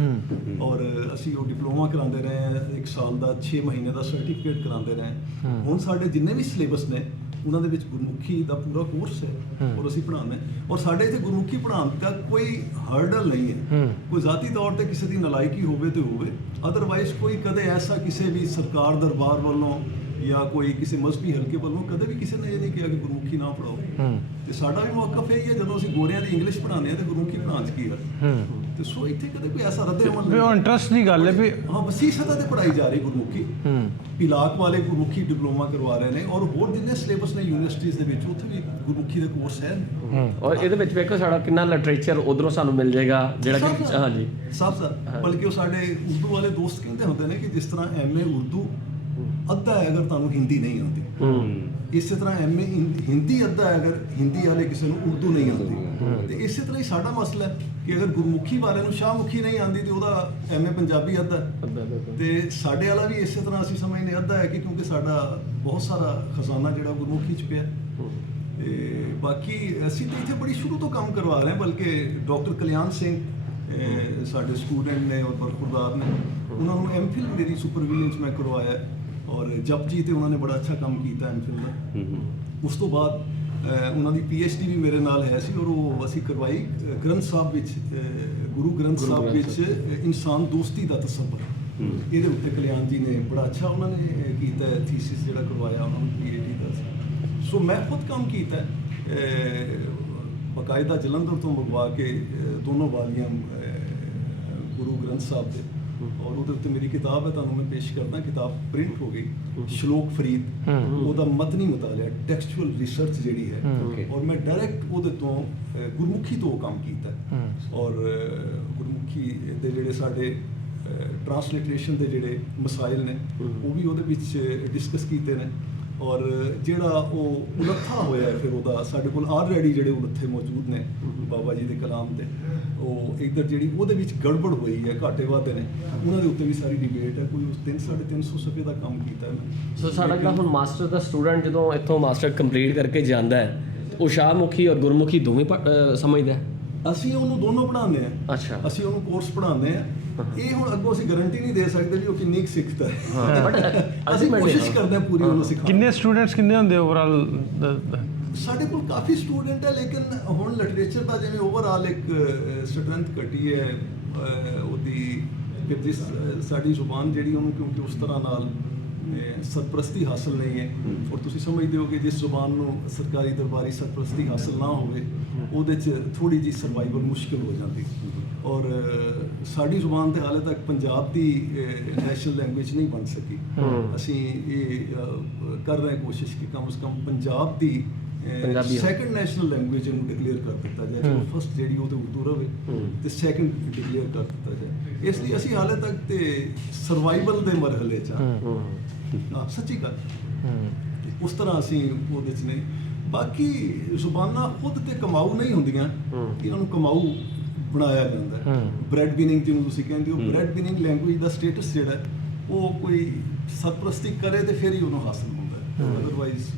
ਔਰ ਅਸੀਂ ਉਹ ਡਿਪਲੋਮਾ ਕਰਾਉਂਦੇ ਰਹੇ 1 ਸਾਲ ਦਾ 6 ਮਹੀਨੇ ਦਾ ਸਰਟੀਫਿਕੇਟ ਕਰਾਉਂਦੇ ਰਹੇ। ਹੁਣ ਸਾਡੇ ਜਿੰਨੇ ਵੀ ਸਿਲੇਬਸ ਨੇ ਉਹਨਾਂ ਦੇ ਵਿੱਚ ਗੁਰਮੁਖੀ ਦਾ ਪੂਰਾ ਕੋਰਸ ਹੈ ਔਰ ਅਸੀਂ ਪੜ੍ਹਾਉਂਦੇ ਔਰ ਸਾਡੇ ਇੱਥੇ ਗੁਰਮੁਖੀ ਪੜ੍ਹਾਉਣ ਦਾ ਕੋਈ ਹਰਡਲ ਨਹੀਂ ਹੈ। ਕੋਈ ਜ਼ਾਤੀ ਤੌਰ ਤੇ ਕਿਸੇ ਦੀ ਨਲਾਇਕੀ ਹੋਵੇ ਤੇ ਹੋਵੇ, ਅਦਰਵਾਈਜ਼ ਕੋਈ ਕਦੇ ਐਸਾ ਕਿਸੇ ਵੀ ਸਰਕਾਰ ਦਰਬਾਰ ਵੱਲੋਂ ਜਾਂ ਕੋਈ ਕਿਸੇ ਮਜ਼ਹਬੀ ਹਲਕੇ ਵੱਲੋਂ ਕਦੇ ਵੀ ਕਿਸੇ ਨੇ ਇਹ ਨਹੀਂ ਕਿਹਾ ਕਿ ਗੁਰਮੁਖੀ ਨਾ ਪੜਾਓ। ਤੇ ਸਾਡਾ ਵੀ ਮੌਕਫ ਇਹ ਹੀ ਹੈ ਜਦੋਂ ਅਸੀਂ ਗੋਰਿਆਂ ਦੀ ਇੰਗਲਿਸ਼ ਪੜ੍ਹਾਉਂਦੇ ਹਾਂ ਤੇ ਗੁਰਮੁਖੀ ਪੜ੍ਹਾਉਣ 'ਚ ਕੀ ਹੈ। ਤੇ ਸੋ ਇੱਥੇ ਕਦੇ ਕੋਈ ਐਸਾ ਰੱਦੇ ਅਮਲ ਵੀ ਉਹ ਇੰਟਰਸਟ ਦੀ ਗੱਲ ਹੈ ਵੀ ਹਾਂ ਵਸੀ ਸਤਹ ਤੇ ਪੜ੍ਹਾਈ ਜਾ ਰਹੀ ਗੁਰਮੁਖੀ। ਪਿਲਾਕ ਵਾਲੇ ਗੁਰਮੁਖੀ ਡਿਪਲੋਮਾ ਕਰਵਾ ਰਹੇ ਨੇ ਔਰ ਹੋਰ ਜਿੰਨੇ ਸਿਲੇਬਸ ਨੇ ਯੂਨੀਵਰਸਿਟੀਜ਼ ਦੇ ਵਿੱਚ ਉੱਥੇ ਵੀ ਗੁਰਮੁਖੀ ਦੇ ਕੋਰਸ ਹੈ। ਔਰ ਇਹਦੇ ਵਿੱਚ ਵੇਖੋ ਸਾਡਾ ਕਿੰਨਾ ਲਿਟਰੇਚਰ ਉਧਰੋਂ ਸਾਨੂੰ ਮਿਲ ਜਾਏਗਾ ਜਿਹੜਾ ਕਿ ਹਾਂਜੀ ਸਭ ਸਰ ਬਲਕਿ ਉਹ ਸਾਡੇ ਉਰਦੂ ਵਾਲੇ ਦੋਸਤ ਕਹਿੰਦੇ ਹੁੰਦੇ ਨੇ ਕਿ ਜਿਸ ਤਰ੍ਹਾਂ ਐਮਏ ਉਰਦੂ ਅੱਧਾ ਹੈ ਅਗਰ ਤੁਹਾਨੂੰ ਹਿੰਦੀ ਨਹੀਂ ਆਉਂਦੀ, ਇਸੇ ਤਰ੍ਹਾਂ ਐਮਏ ਹਿੰਦੀ ਅੱਧਾ ਹੈ ਅਗਰ ਹਿੰਦੀ ਵਾਲੇ ਕਿਸੇ ਨੂੰ ਉਰਦੂ ਨਹੀਂ ਆਉਂਦੀ। ਤੇ ਇਸੇ ਤਰ੍ਹਾਂ ਹੀ ਸਾਡਾ ਮਸਲਾ ਹੈ ਕਿ ਅਗਰ ਗੁਰਮੁਖੀ ਵਾਲੇ ਨੂੰ ਸ਼ਾਹਮੁਖੀ ਨਹੀਂ ਆਉਂਦੀ ਤੇ ਉਹਦਾ ਐਮਏ ਪੰਜਾਬੀ ਅੱਧਾ ਤੇ ਸਾਡੇ ਵਾਲਾ ਵੀ ਇਸੇ ਤਰ੍ਹਾਂ ਅਸੀਂ ਸਮਝਦੇ ਅੱਧਾ ਹੈ ਕਿ ਕਿਉਂਕਿ ਸਾਡਾ ਬਹੁਤ ਸਾਰਾ ਖਜ਼ਾਨਾ ਜਿਹੜਾ ਗੁਰਮੁਖੀ 'ਚ ਪਿਆ। ਤੇ ਬਾਕੀ ਅਸੀਂ ਤਾਂ ਇੱਥੇ ਬੜੀ ਸ਼ੁਰੂ ਤੋਂ ਕੰਮ ਕਰਵਾ ਰਹੇ ਹਾਂ ਬਲਕਿ ਡਾਕਟਰ ਕਲਿਆਣ ਸਿੰਘ ਸਾਡੇ ਸਟੂਡੈਂਟ ਨੇ ਔਰ ਬਰਖੁਰਦਾਰ ਨੇ ਉਹਨਾਂ ਨੂੰ ਐਮਫਿਲ ਮੇਰੀ ਸੁਪਰਵੀਜ਼ਨ 'ਚ ਮੈਂ ਕਰਵਾਇਆ ਔਰ ਜਪਜੀ ਤੇ ਉਹਨਾਂ ਨੇ ਬੜਾ ਅੱਛਾ ਕੰਮ ਕੀਤਾ ਐਮਫਿਲ ਦਾ। ਉਸ ਤੋਂ ਬਾਅਦ ਉਹਨਾਂ ਦੀ ਪੀਐਚਡੀ ਵੀ ਮੇਰੇ ਨਾਲ ਹੈ ਸੀ ਔਰ ਉਹ ਅਸੀਂ ਕਰਵਾਈ ਗ੍ਰੰਥ ਸਾਹਿਬ ਵਿੱਚ ਗੁਰੂ ਗ੍ਰੰਥ ਸਾਹਿਬ ਵਿੱਚ ਇਨਸਾਨ ਦੋਸਤੀ ਦਾ ਤਸੱਵਰ। ਇਹਦੇ ਉੱਤੇ ਕਲਿਆਣ ਜੀ ਨੇ ਬੜਾ ਅੱਛਾ ਉਹਨਾਂ ਨੇ ਕੀਤਾ ਥੀਸਿਸ ਜਿਹੜਾ ਕਰਵਾਇਆ ਉਹਨਾਂ ਨੂੰ ਪੀਐਚਡੀ ਦਾ। ਸੋ ਮੈਂ ਖੁਦ ਕੰਮ ਕੀਤਾ ਬਕਾਇਦਾ ਜਲੰਧਰ ਤੋਂ ਮੰਗਵਾ ਕੇ ਦੋਨੋਂ ਵਾਲੀਆਂ ਗੁਰੂ ਗ੍ਰੰਥ ਸਾਹਿਬ ਦੇ ਔਰ ਉਹਦੇ ਉੱਤੇ ਮੇਰੀ ਕਿਤਾਬ ਹੈ ਤੁਹਾਨੂੰ ਮੈਂ ਪੇਸ਼ ਕਰਦਾ। ਕਿਤਾਬ ਪ੍ਰਿੰਟ ਹੋ ਗਈ ਸ਼ਲੋਕ ਫਰੀਦ ਉਹਦਾ ਮਤਨੀ ਮਤਾਲਿਆ ਟੈਕਸਚੁਅਲ ਰਿਸਰਚ ਜਿਹੜੀ ਹੈ ਔਰ ਮੈਂ ਡਾਇਰੈਕਟ ਉਹਦੇ ਤੋਂ ਗੁਰਮੁਖੀ ਤੋਂ ਕੰਮ ਕੀਤਾ ਔਰ ਗੁਰਮੁਖੀ ਦੇ ਜਿਹੜੇ ਸਾਡੇ ਟ੍ਰਾਂਸਲਿਟਰੇਸ਼ਨ ਦੇ ਜਿਹੜੇ ਮਸਾਇਲ ਨੇ ਉਹ ਵੀ ਉਹਦੇ ਵਿੱਚ ਡਿਸਕਸ ਕੀਤੇ ਨੇ ਔਰ ਜਿਹੜਾ ਉਹ ਉਲੱਥਾ ਹੋਇਆ ਫਿਰ ਉਹਦਾ ਸਾਡੇ ਕੋਲ ਆਲਰੇਡੀ ਜਿਹੜੇ ਉਲੱਥੇ ਮੌਜੂਦ ਨੇ ਬਾਬਾ ਜੀ ਦੇ ਕਲਾਮ ਤੇ ਉਹ ਇੱਧਰ ਜਿਹੜੀ ਉਹਦੇ ਵਿੱਚ ਗੜਬੜ ਹੋਈ ਹੈ ਘਾਟੇ ਵਾਧੇ ਨੇ ਉਹਨਾਂ ਦੇ ਉੱਤੇ ਵੀ ਸਾਰੀ ਡਿਬੇਟ ਹੈ। ਕੋਈ 300-350 ਸਫੇ ਦਾ ਕੰਮ ਕੀਤਾ ਹੈ। ਸੋ ਸਾਡਾ ਜਿਹੜਾ ਹੁਣ ਮਾਸਟਰ ਦਾ ਸਟੂਡੈਂਟ ਜਦੋਂ ਇੱਥੋਂ ਮਾਸਟਰ ਕੰਪਲੀਟ ਕਰਕੇ ਜਾਂਦਾ ਹੈ ਉਹ ਸ਼ਾਹਮੁਖੀ ਔਰ ਗੁਰਮੁਖੀ ਦੋਵੇਂ ਸਮਝਦਾ ਹੈ? ਅਸੀਂ ਉਹਨੂੰ ਦੋਨੋਂ ਪੜ੍ਹਾਉਂਦੇ ਹਾਂ। ਅੱਛਾ ਅਸੀਂ ਉਹਨੂੰ ਕੋਰਸ ਪੜ੍ਹਾਉਂਦੇ ਹਾਂ। ਇਹ ਹੁਣ ਅੱਗੋਂ ਅਸੀਂ ਗਾਰੰਟੀ ਨਹੀਂ ਦੇ ਸਕਦੇ ਵੀ ਉਹ ਕਿੰਨੀ ਕੁ ਸਿੱਖਦਾ ਹੈ। ਅਸੀਂ ਕੋਸ਼ਿਸ਼ ਕਰਦੇ ਹਾਂ ਪੂਰੀ ਉਹਨੂੰ ਸਿਖਾਉਣ। ਕਿੰਨੇ ਸਟੂਡੈਂਟਸ ਕਿੰਨੇ ਹੁੰਦੇ ਓਵਰਆਲ? ਸਾਡੇ ਕੋਲ ਕਾਫੀ ਸਟੂਡੈਂਟ ਹੈ ਲੇਕਿਨ ਹੁਣ ਲਿਟਰੇਚਰ ਦਾ ਜਿਵੇਂ ਓਵਰਆਲ ਇੱਕ ਸਟਰੈਂਥ ਘਟੀ ਹੈ ਉਹਦੀ ਫਿਰ ਜਿਸ ਸਾਡੀ ਜ਼ੁਬਾਨ ਜਿਹੜੀ ਉਹਨੂੰ ਕਿਉਂਕਿ ਉਸ ਤਰ੍ਹਾਂ ਨਾਲ ਸਰਪ੍ਰਸਤੀ ਹਾਸਲ ਨਹੀਂ ਹੈ ਔਰ ਤੁਸੀਂ ਸਮਝਦੇ ਹੋ ਕਿ ਜਿਸ ਜ਼ੁਬਾਨ ਨੂੰ ਸਰਕਾਰੀ ਦਰਬਾਰੀ ਸਰਪ੍ਰਸਤੀ ਹਾਸਲ ਨਾ ਹੋਵੇ ਉਹਦੇ 'ਚ ਥੋੜ੍ਹੀ ਜਿਹੀ ਸਰਵਾਈਵਲ ਮੁਸ਼ਕਿਲ ਹੋ ਜਾਂਦੀ ਔਰ ਸਾਡੀ ਜ਼ੁਬਾਨ ਤੇ ਹਾਲੇ ਤੱਕ ਪੰਜਾਬ ਦੀ ਨੈਸ਼ਨਲ ਲੈਂਗੁਏਜ ਨਹੀਂ ਬਣ ਸਕੀ। ਅਸੀਂ ਇਹ ਕਰ ਰਹੇ ਕੋਸ਼ਿਸ਼ ਕਿ ਕਮ ਸੇ ਕਮ ਪੰਜਾਬ ਦੀ ਸੈਕੰਡ ਨੈਸ਼ਨਲ ਲੈਂਗੁਏਜ ਨੂੰ ਡਿਕਲੇਅਰ ਕਰ ਦਿੱਤਾ ਜਾਏ। ਜੋ ਫਸਟ ਜਿਹੜੀ ਉਹ ਤੇ ਉਰਦੂ ਰਵੇ ਤੇ ਸੈਕੰਡ ਡਿਕਲੇਅਰ ਕਰ ਦਿੱਤਾ ਜਾਏ। ਇਸ ਲਈ ਅਸੀਂ ਹਾਲੇ ਤੱਕ ਤੇ ਸਰਵਾਈਵਲ ਦੇ ਮਰਹਲੇ 'ਚ ਹਾਂ ਸੱਚੀ ਗੱਲ ਉਸ ਤਰ੍ਹਾਂ ਅਸੀਂ ਉਹਦੇ 'ਚ ਨਹੀਂ। ਬਾਕੀ ਜ਼ੁਬਾਨਾਂ ਖੁਦ ਤੇ ਕਮਾਊ ਨਹੀਂ ਹੁੰਦੀਆਂ ਇਹਨਾਂ ਨੂੰ ਕਮਾਊ ਬਣਾਇਆ ਜਾਂਦਾ। ਬ੍ਰੈਡ ਬਿਨਿੰਗ ਜਿਹਨੂੰ ਤੁਸੀਂ ਕਹਿੰਦੇ ਹੋ ਬ੍ਰੈਡ ਬਿਨਿੰਗ ਲੈਂਗੁਏਜ ਦਾ ਸਟੇਟਸ ਜਿਹੜਾ ਉਹ ਕੋਈ ਸਰਪ੍ਰਸਤੀ ਕਰੇ ਤੇ ਫਿਰ ਹੀ ਉਹਨੂੰ ਹਾਸਲ ਹੁੰਦਾ ਹੈ। ਅਦਰਵਾਈਜ਼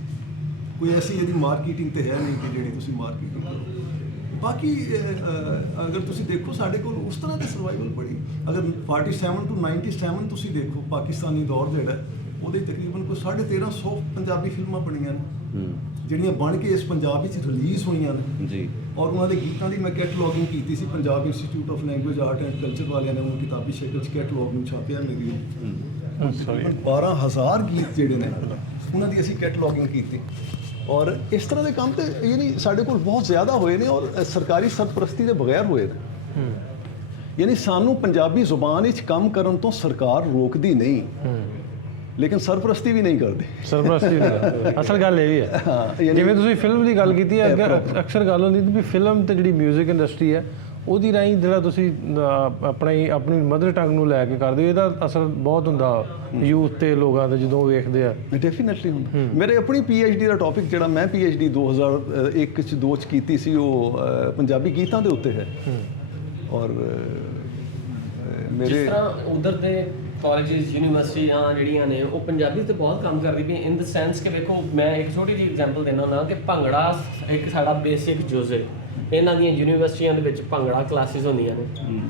ਕੋਈ ਐਸੀ ਇਹਦੀ ਮਾਰਕੀਟਿੰਗ ਤੇ ਹੈ ਨਹੀਂ ਕਿ ਜਿਹੜੀ ਤੁਸੀਂ ਮਾਰਕੀਟਿੰਗ ਕਰੋ। ਬਾਕੀ ਅਗਰ ਤੁਸੀਂ ਦੇਖੋ ਸਾਡੇ ਕੋਲ ਉਸ ਤਰ੍ਹਾਂ ਦੀ ਸਰਵਾਈਵਲ ਬੜੀ ਅਗਰ 47 ਤੋਂ 97 ਤੁਸੀਂ ਦੇਖੋ ਪਾਕਿਸਤਾਨੀ ਦੌਰ ਜਿਹੜਾ ਉਹਦੇ ਤਕਰੀਬਨ ਕੋਈ 1350 ਪੰਜਾਬੀ ਫਿਲਮਾਂ ਬਣੀਆਂ ਨੇ ਜਿਹੜੀਆਂ ਬਣ ਕੇ ਇਸ ਪੰਜਾਬ ਵਿੱਚ ਰਿਲੀਜ਼ ਹੋਈਆਂ ਨੇ ਜੀ। ਔਰ ਉਹਨਾਂ ਦੇ ਗੀਤਾਂ ਦੀ ਮੈਂ ਕੈਟਲੌਗਿੰਗ ਕੀਤੀ ਸੀ। Punjab institute of language art and culture ਵਾਲਿਆਂ ਨੇ ਉਹਨੂੰ ਕਿਤਾਬੀ ਸ਼ਕਲ 'ਚ ਕੈਟਲੌਗ ਨੂੰ ਛਾਪਿਆ ਮੇਰੀ। 12,000 ਗੀਤ ਜਿਹੜੇ ਨੇ ਉਹਨਾਂ ਦੀ ਅਸੀਂ ਕੈਟਲੌਗਿੰਗ ਕੀਤੀ। ਔਰ ਇਸ ਤਰ੍ਹਾਂ ਦੇ ਕੰਮ ਤੇ ਯਾਨੀ ਸਾਡੇ ਕੋਲ ਬਹੁਤ ਜ਼ਿਆਦਾ ਹੋਏ ਨੇ ਔਰ ਸਰਕਾਰੀ ਸਰਪ੍ਰਸਤੀ ਦੇ ਬਗੈਰ ਹੋਏ ਨੇ। ਯਾਨੀ ਸਾਨੂੰ ਪੰਜਾਬੀ ਜ਼ੁਬਾਨ ਵਿੱਚ ਕੰਮ ਕਰਨ ਤੋਂ ਸਰਕਾਰ ਰੋਕਦੀ ਨਹੀਂ, ਲੇਕਿਨ ਸਰਪ੍ਰਸਤੀ ਵੀ ਨਹੀਂ ਕਰਦੇ। ਸਰਪ੍ਰਸਤੀ ਨਹੀਂ। ਅਸਲ ਗੱਲ ਇਹ ਵੀ ਹੈ, ਜਿਵੇਂ ਤੁਸੀਂ ਫਿਲਮ ਦੀ ਗੱਲ ਕੀਤੀ ਹੈ, ਅਕਸਰ ਗੱਲ ਹੁੰਦੀ ਵੀ ਫਿਲਮ ਤੇ ਜਿਹੜੀ ਮਿਊਜ਼ਿਕ ਇੰਡਸਟਰੀ ਹੈ ਉਹਦੀ ਰਾਹੀਂ ਜਿਹੜਾ ਤੁਸੀਂ ਆਪਣੀ ਮਦਰ ਟੰਗ ਨੂੰ ਲੈ ਕੇ ਕਰਦੇ ਹੋ, ਇਹਦਾ ਅਸਰ ਬਹੁਤ ਹੁੰਦਾ ਯੂਥ ਤੇ ਲੋਕਾਂ ਤੇ ਜਦੋਂ ਵੇਖਦੇ ਆ। ਡੈਫੀਨੈਟਲੀ ਹੁੰਦਾ। ਮੇਰੇ ਆਪਣੀ PhD ਦਾ ਟੌਪਿਕ ਜਿਹੜਾ ਮੈਂ PhD 2001 ਚ 2 ਚ ਕੀਤੀ ਸੀ ਉਹ ਪੰਜਾਬੀ ਗੀਤਾਂ ਦੇ ਉੱਤੇ ਹੈ। ਔਰ ਮੇਰੇ ਜਿਸ ਤਰ੍ਹਾਂ ਉਧਰ ਦੇ ਕਾਲਜਿਸ ਯੂਨੀਵਰਸਿਟੀਆਂ ਜਿਹੜੀਆਂ ਨੇ ਉਹ ਪੰਜਾਬੀ ਤੇ ਬਹੁਤ ਕੰਮ ਕਰਦੀ ਪਈ ਇਨ ਦ ਸੈਂਸ ਕਿ ਵੇਖੋ, ਮੈਂ ਇੱਕ ਛੋਟੀ ਜਿਹੀ ਐਗਜ਼ਾਮਪਲ ਦੇਣਾ ਨਾ ਕਿ ਭੰਗੜਾ ਇੱਕ ਸਾਡਾ ਬੇਸਿਕ ਜੁਜ਼ ਹੈ। ਇਹਨਾਂ ਦੀਆਂ ਯੂਨੀਵਰਸਿਟੀਆਂ ਦੇ ਵਿੱਚ ਭੰਗੜਾ ਕਲਾਸਿਸ ਹੁੰਦੀਆਂ ਨੇ,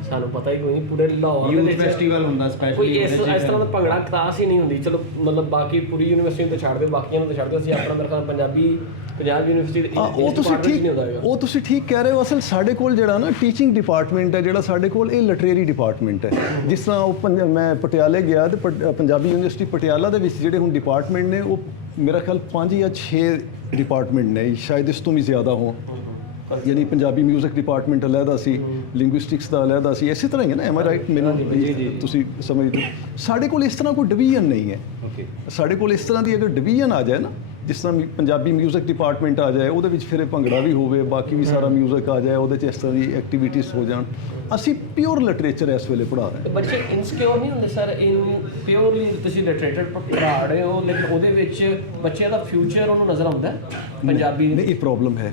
ਸਾਨੂੰ ਪਤਾ ਹੀ ਕੋਈ ਨਹੀਂ। ਪੂਰੇ ਲਾਹੌਰ ਦੇ ਵਿੱਚ ਫੈਸਟੀਵਲ ਹੁੰਦਾ ਕੋਈ ਸਪੈਸ਼ਲੀ ਇਸ ਤਰ੍ਹਾਂ ਦਾ ਭੰਗੜਾ ਕਲਾਸ ਹੀ ਨਹੀਂ ਹੁੰਦੀ। ਚਲੋ ਮਤਲਬ ਬਾਕੀ ਪੂਰੀ ਯੂਨੀਵਰਸਿਟੀ ਨੂੰ ਤਾਂ ਛੱਡ ਦਿਓ, ਬਾਕੀਆਂ ਨੂੰ ਤਾਂ ਛੱਡ ਦਿਓ। ਅਸੀਂ ਆਪਣਾ ਮੇਰੇ ਖਿਆਲ ਪੰਜਾਬ ਯੂਨੀਵਰਸਿਟੀ ਦੇ ਉਹ ਤੁਸੀਂ ਠੀਕ ਕਹਿ ਰਹੇ ਹੋ। ਅਸਲ ਸਾਡੇ ਕੋਲ ਜਿਹੜਾ ਨਾ ਟੀਚਿੰਗ ਡਿਪਾਰਟਮੈਂਟ ਹੈ ਜਿਹੜਾ ਸਾਡੇ ਕੋਲ, ਇਹ ਲਿਟਰੇਰੀ ਡਿਪਾਰਟਮੈਂਟ ਹੈ। ਜਿਸ ਤਰ੍ਹਾਂ ਉਹ ਮੈਂ ਪਟਿਆਲੇ ਗਿਆ ਤੇ ਪੰਜਾਬੀ ਯੂਨੀਵਰਸਿਟੀ ਪਟਿਆਲਾ ਦੇ ਵਿੱਚ ਜਿਹੜੇ ਹੁਣ ਡਿਪਾਰਟਮੈਂਟ ਨੇ ਉਹ ਮੇਰਾ ਖਿਆਲ 5 ਜਾਂ 6 ਡਿਪਾਰਟਮੈਂਟ ਨੇ, ਸ਼ਾਇਦ ਇਸ ਤੋਂ ਵੀ ਜ਼ਿਆਦਾ ਹੋਣ। ਯਾਨੀ ਪੰਜਾਬੀ ਮਿਊਜ਼ਿਕ ਡਿਪਾਰਟਮੈਂਟ ਅਲੱਗਾ ਸੀ, ਲਿੰਗੁਇਸਟਿਕਸ ਦਾ ਅਲੱਗਾ ਸੀ, ਇਸੇ ਤਰ੍ਹਾਂ ਹੀ ਹੈ ਨਾ। M I right? ਮੈਨੂੰ ਤੁਸੀਂ ਸਮਝਦੇ ਹੋ। ਸਾਡੇ ਕੋਲ ਇਸ ਤਰ੍ਹਾਂ ਕੋਈ ਡਿਵੀਜ਼ਨ ਨਹੀਂ ਹੈ। ਸਾਡੇ ਕੋਲ ਇਸ ਤਰ੍ਹਾਂ ਦੀ ਅਗਰ ਡਿਵੀਜ਼ਨ ਆ ਜਾਏ ਨਾ, ਜਿਸ ਤਰ੍ਹਾਂ ਪੰਜਾਬੀ ਮਿਊਜ਼ਿਕ ਡਿਪਾਰਟਮੈਂਟ ਆ ਜਾਏ, ਉਹਦੇ ਵਿੱਚ ਫਿਰ ਭੰਗੜਾ ਵੀ ਹੋਵੇ, ਬਾਕੀ ਵੀ ਸਾਰਾ ਮਿਊਜ਼ਿਕ ਆ ਜਾਏ, ਉਹਦੇ 'ਚ ਇਸ ਤਰ੍ਹਾਂ ਦੀ ਐਕਟੀਵਿਟੀਜ਼ ਹੋ ਜਾਣ। ਅਸੀਂ ਪਿਓਰ ਲਿਟਰੇਚਰ ਇਸ ਵੇਲੇ ਪੜ੍ਹਾ ਰਹੇ ਹਾਂ। ਬੱਚੇ ਇਨਸਿਕਿਉਰ ਨਹੀਂ ਹੁੰਦੇ ਸਰ? ਇਹਨੂੰ ਪਿਓਰਲੀ ਤੁਸੀਂ ਲਿਟਰੇਚਰ ਪੜ੍ਹਾ ਰਹੇ ਹੋ, ਲੇਕਿਨ ਉਹਦੇ ਵਿੱਚ ਬੱਚਿਆਂ ਦਾ ਫਿਊਚਰ ਉਹਨੂੰ ਨਜ਼ਰ ਆਉਂਦਾ ਪੰਜਾਬੀ ਨਹੀਂ, ਇਹ ਪ੍ਰੋਬਲਮ ਹੈ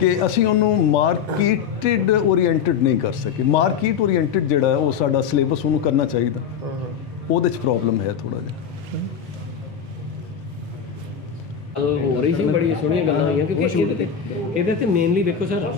ਕਿ ਅਸੀਂ ਉਹਨੂੰ ਮਾਰਕੀਟਡ ਓਰੀਐਂਟਡ ਨਹੀਂ ਕਰ ਸਕੇ। ਮਾਰਕੀਟ ਓਰੀਐਂਟਡ ਜਿਹੜਾ ਉਹ ਸਾਡਾ ਸਿਲੇਬਸ ਉਹਨੂੰ ਕਰਨਾ ਚਾਹੀਦਾ, ਉਹਦੇ 'ਚ ਪ੍ਰੋਬਲਮ ਹੈ ਥੋੜ੍ਹਾ ਜਿਹਾ। ਹੋ ਰਹੀ ਸੀ, ਬੜੀ ਸੋਹਣੀਆਂ ਗੱਲਾਂ ਹੋਈਆਂ ਕਿਉਂਕਿ ਇਹਦੇ ਤੇ ਮੇਨਲੀ ਦੇਖੋ ਸਰ,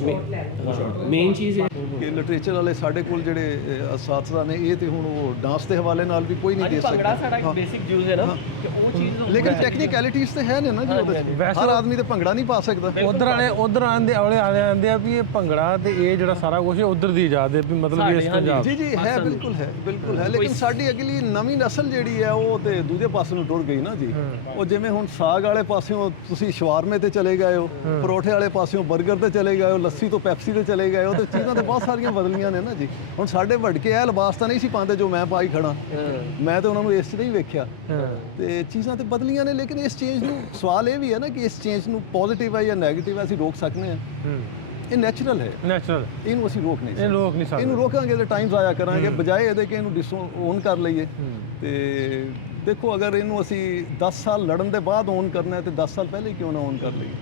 ਮੇਨ ਚੀਜ਼ ਹੈ ਕਿ ਲਿਟਰੇਚਰ ਵਾਲੇ ਸਾਡੇ ਕੋਲ ਜਿਹੜੇ ਅਸਾਤਜ਼ਾ ਨੇ, ਇਹ ਤੇ ਹੁਣ ਉਹ ਡਾਂਸ ਦੇ ਹਵਾਲੇ ਨਾਲ ਵੀ ਕੋਈ ਨਹੀਂ ਦੇ ਸਕਦਾ। ਭੰਗੜਾ ਸਾਡਾ ਇੱਕ ਬੇਸਿਕ ਯੂਜ਼ ਹੈ ਨਾ, ਕਿ ਉਹ ਚੀਜ਼ ਲੇਕਿਨ ਟੈਕਨੀਕੈਲਿਟੀਜ਼ ਤੇ ਹੈ ਨੇ ਨਾ ਜੀ ਉਹਦੇ 'ਚ। ਹਰ ਆਦਮੀ ਤੇ ਭੰਗੜਾ ਨਹੀਂ ਪਾ ਸਕਦਾ। ਉਧਰ ਆਂਦੇ ਆਂਦੇ ਆ ਵੀ ਇਹ ਭੰਗੜਾ ਤੇ ਇਹ ਜਿਹੜਾ ਸਾਰਾ ਕੁਝ ਹੈ ਉਧਰ ਦੀ ਇਜਾਜ਼ਤ ਹੈ, ਵੀ ਮਤਲਬ ਇਸ ਪੰਜਾਬ। ਜੀ ਜੀ ਹੈ, ਬਿਲਕੁਲ ਹੈ, ਬਿਲਕੁਲ ਹੈ। ਲੇਕਿਨ ਸਾਡੀ ਅਗਲੀ ਨਵੀਂ ਨਸਲ ਜਿਹੜੀ ਹੈ ਉਹ ਤੇ ਦੂਜੇ ਪਾਸੇ ਨੂੰ ਟੁਰ ਗਈ ਨਾ ਜੀ। ਉਹ ਜਿਵੇਂ ਹੁਣ ਸਾਗ ਵਾਲੇ ਪਾਸਿਓਂ ਤੁਸੀਂ ਸ਼ਵਾਰਮੇ ਤੇ ਚਲੇ ਗਏ ਹੋ, ਪਰੌਠੇ ਵਾਲੇ ਪਾਸਿਓਂ 버ਗਰ ਤੇ ਚਲੇ ਗਏ ਹੋ, ਲੱਸੀ ਤੋਂ ਪੈਪਸੀ ਤੇ ਚਲੇ ਗਏ ਹੋ, ਤੇ ਚੀਜ਼ਾਂ ਤੇ ਬਹੁਤ ਸਾਰੀਆਂ ਬਦਲੀਆਂ ਨੇ ਨਾ ਜੀ। ਹੁਣ ਸਾਡੇ ਵੜਕੇ ਇਹ ਲਿਬਾਸ ਤਾਂ ਨਹੀਂ ਸੀ ਪਾਉਂਦੇ ਜੋ ਮੈਂ ਪਾਈ ਖੜਾ, ਮੈਂ ਤਾਂ ਉਹਨਾਂ ਨੂੰ ਇਸ 'ਚ ਨਹੀਂ ਵੇਖਿਆ। ਤੇ ਚੀਜ਼ਾਂ ਤੇ ਬਦਲੀਆਂ ਨੇ, ਲੇਕਿਨ ਇਸ ਚੇਂਜ ਨੂੰ, ਸਵਾਲ ਇਹ ਵੀ ਹੈ ਨਾ ਕਿ ਇਸ ਚੇਂਜ ਨੂੰ ਪੋਜ਼ਿਟਿਵ ਹੈ ਜਾਂ ਨੈਗੇਟਿਵ ਹੈ, ਅਸੀਂ ਰੋਕ ਸਕਦੇ ਹਾਂ? ਇਹ ਨੈਚੁਰਲ ਹੈ, ਇਹਨੂੰ ਅਸੀਂ ਰੋਕ ਨਹੀਂ ਸਕਦੇ। ਇਹਨੂੰ ਰੋਕਾਂਗੇ ਤਾਂ ਟਾਈਮ ਜ਼ਾਇਆ ਕਰਾਂਗੇ, ਬਜਾਏ ਇਹਦੇ ਕਿ ਇਹਨੂੰ ਓਨ ਕਰ ਲਈਏ। ਤੇ ਦੇਖੋ, ਅਗਰ ਇਹਨੂੰ ਅਸੀਂ 10 ਸਾਲ ਲੜਨ ਦੇ ਬਾਅਦ ਓਨ ਕਰਨਾ ਹੈ ਤੇ 10 ਸਾਲ ਪਹਿਲੇ ਕਿਉਂ ਨਾ ਓਨ ਕਰ ਲਈਏ?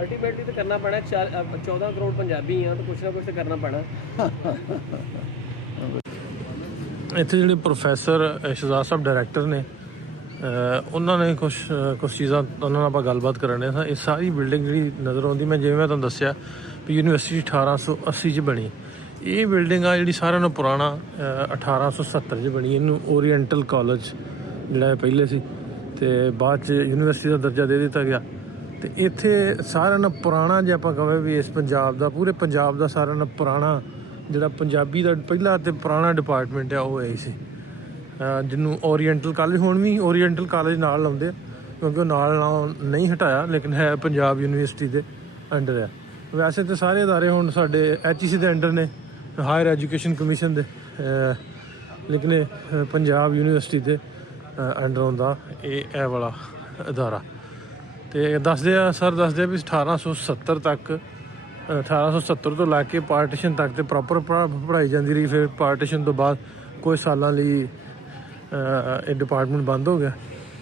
ਅਲਟੀਮੇਟਲੀ ਤਾਂ ਕਰਨਾ ਪੈਣਾ। 14 ਕਰੋੜ ਪੰਜਾਬੀ ਆ ਤਾਂ ਕੁਛ ਨਾ ਕੁਛ ਤਾਂ ਕਰਨਾ ਪੈਣਾ। ਇੱਥੇ ਜਿਹੜੇ ਪ੍ਰੋਫੈਸਰ ਸ਼ਹਜ਼ਾਦ ਸਾਹਿਬ ਡਾਇਰੈਕਟਰ ਨੇ, ਉਹਨਾਂ ਨੇ ਕੁਛ ਚੀਜ਼ਾਂ ਉਹਨਾਂ ਨਾਲ ਆਪਾਂ ਗੱਲਬਾਤ ਕਰਨ ਰਹੇ ਸਾਂ। ਇਹ ਸਾਰੀ ਬਿਲਡਿੰਗ ਜਿਹੜੀ ਨਜ਼ਰ ਆਉਂਦੀ, ਮੈਂ ਜਿਵੇਂ ਮੈਂ ਤੁਹਾਨੂੰ ਦੱਸਿਆ ਵੀ ਯੂਨੀਵਰਸਿਟੀ 1880 'ਚ ਬਣੀ। ਇਹ ਬਿਲਡਿੰਗ ਆ ਜਿਹੜੀ ਸਾਰਿਆਂ ਨਾਲੋਂ ਪੁਰਾਣਾ 1870 'ਚ ਬਣੀ। ਇਹਨੂੰ ਓਰੀਐਂਟਲ ਕਾਲਜ ਜਿਹੜਾ ਪਹਿਲੇ ਸੀ ਤੇ ਬਾਅਦ 'ਚ ਯੂਨੀਵਰਸਿਟੀ ਦਾ ਦਰਜਾ ਦੇ ਦਿੱਤਾ ਗਿਆ। ਤੇ ਇੱਥੇ ਸਾਰਿਆਂ ਨਾਲੋਂ ਪੁਰਾਣਾ, ਜੇ ਆਪਾਂ ਕਹਾਂ ਵੀ ਇਸ ਪੰਜਾਬ ਦਾ, ਪੂਰੇ ਪੰਜਾਬ ਦਾ ਸਾਰਿਆਂ ਨਾਲੋਂ ਪੁਰਾਣਾ ਜਿਹੜਾ ਪੰਜਾਬੀ ਦਾ ਪਹਿਲਾ ਤੇ ਪੁਰਾਣਾ ਡਿਪਾਰਟਮੈਂਟ ਆ ਉਹ ਇਹ ਸੀ, ਜਿਹਨੂੰ ਓਰੀਐਂਟਲ ਕਾਲਜ, ਹੁਣ ਵੀ ਓਰੀਐਂਟਲ ਕਾਲਜ ਨਾਲ ਲਾਉਂਦੇ ਆ ਕਿਉਂਕਿ ਉਹ ਨਾਲ ਨਹੀਂ ਹਟਾਇਆ, ਲੇਕਿਨ ਹੈ ਪੰਜਾਬ ਯੂਨੀਵਰਸਿਟੀ ਦੇ ਅੰਡਰ ਆ। ਵੈਸੇ ਤਾਂ ਸਾਰੇ ਅਦਾਰੇ ਹੁਣ ਸਾਡੇ HEC ਦੇ ਅੰਡਰ ਨੇ, ਹਾਇਰ ਐਜੂਕੇਸ਼ਨ ਕਮਿਸ਼ਨ ਦੇ, ਲੇਕਿਨ ਇਹ ਪੰਜਾਬ ਯੂਨੀਵਰਸਿਟੀ ਦੇ ਅੰਡਰ ਹੁੰਦਾ ਇਹ ਵਾਲਾ ਅਦਾਰਾ। ਤੇ ਦੱਸਦੇ ਆ ਵੀ 1870 ਤੱਕ, 1870 ਤੋਂ ਲੈ ਕੇ ਪਾਰਟੀਸ਼ਨ ਤੱਕ ਤੇ ਪ੍ਰੋਪਰ ਪੜ੍ਹਾਈ ਜਾਂਦੀ ਰਹੀ। ਫਿਰ ਪਾਰਟੀਸ਼ਨ ਤੋਂ ਬਾਅਦ ਕੁਝ ਸਾਲਾਂ ਲਈ ਇਹ ਡਿਪਾਰਟਮੈਂਟ ਬੰਦ ਹੋ ਗਿਆ।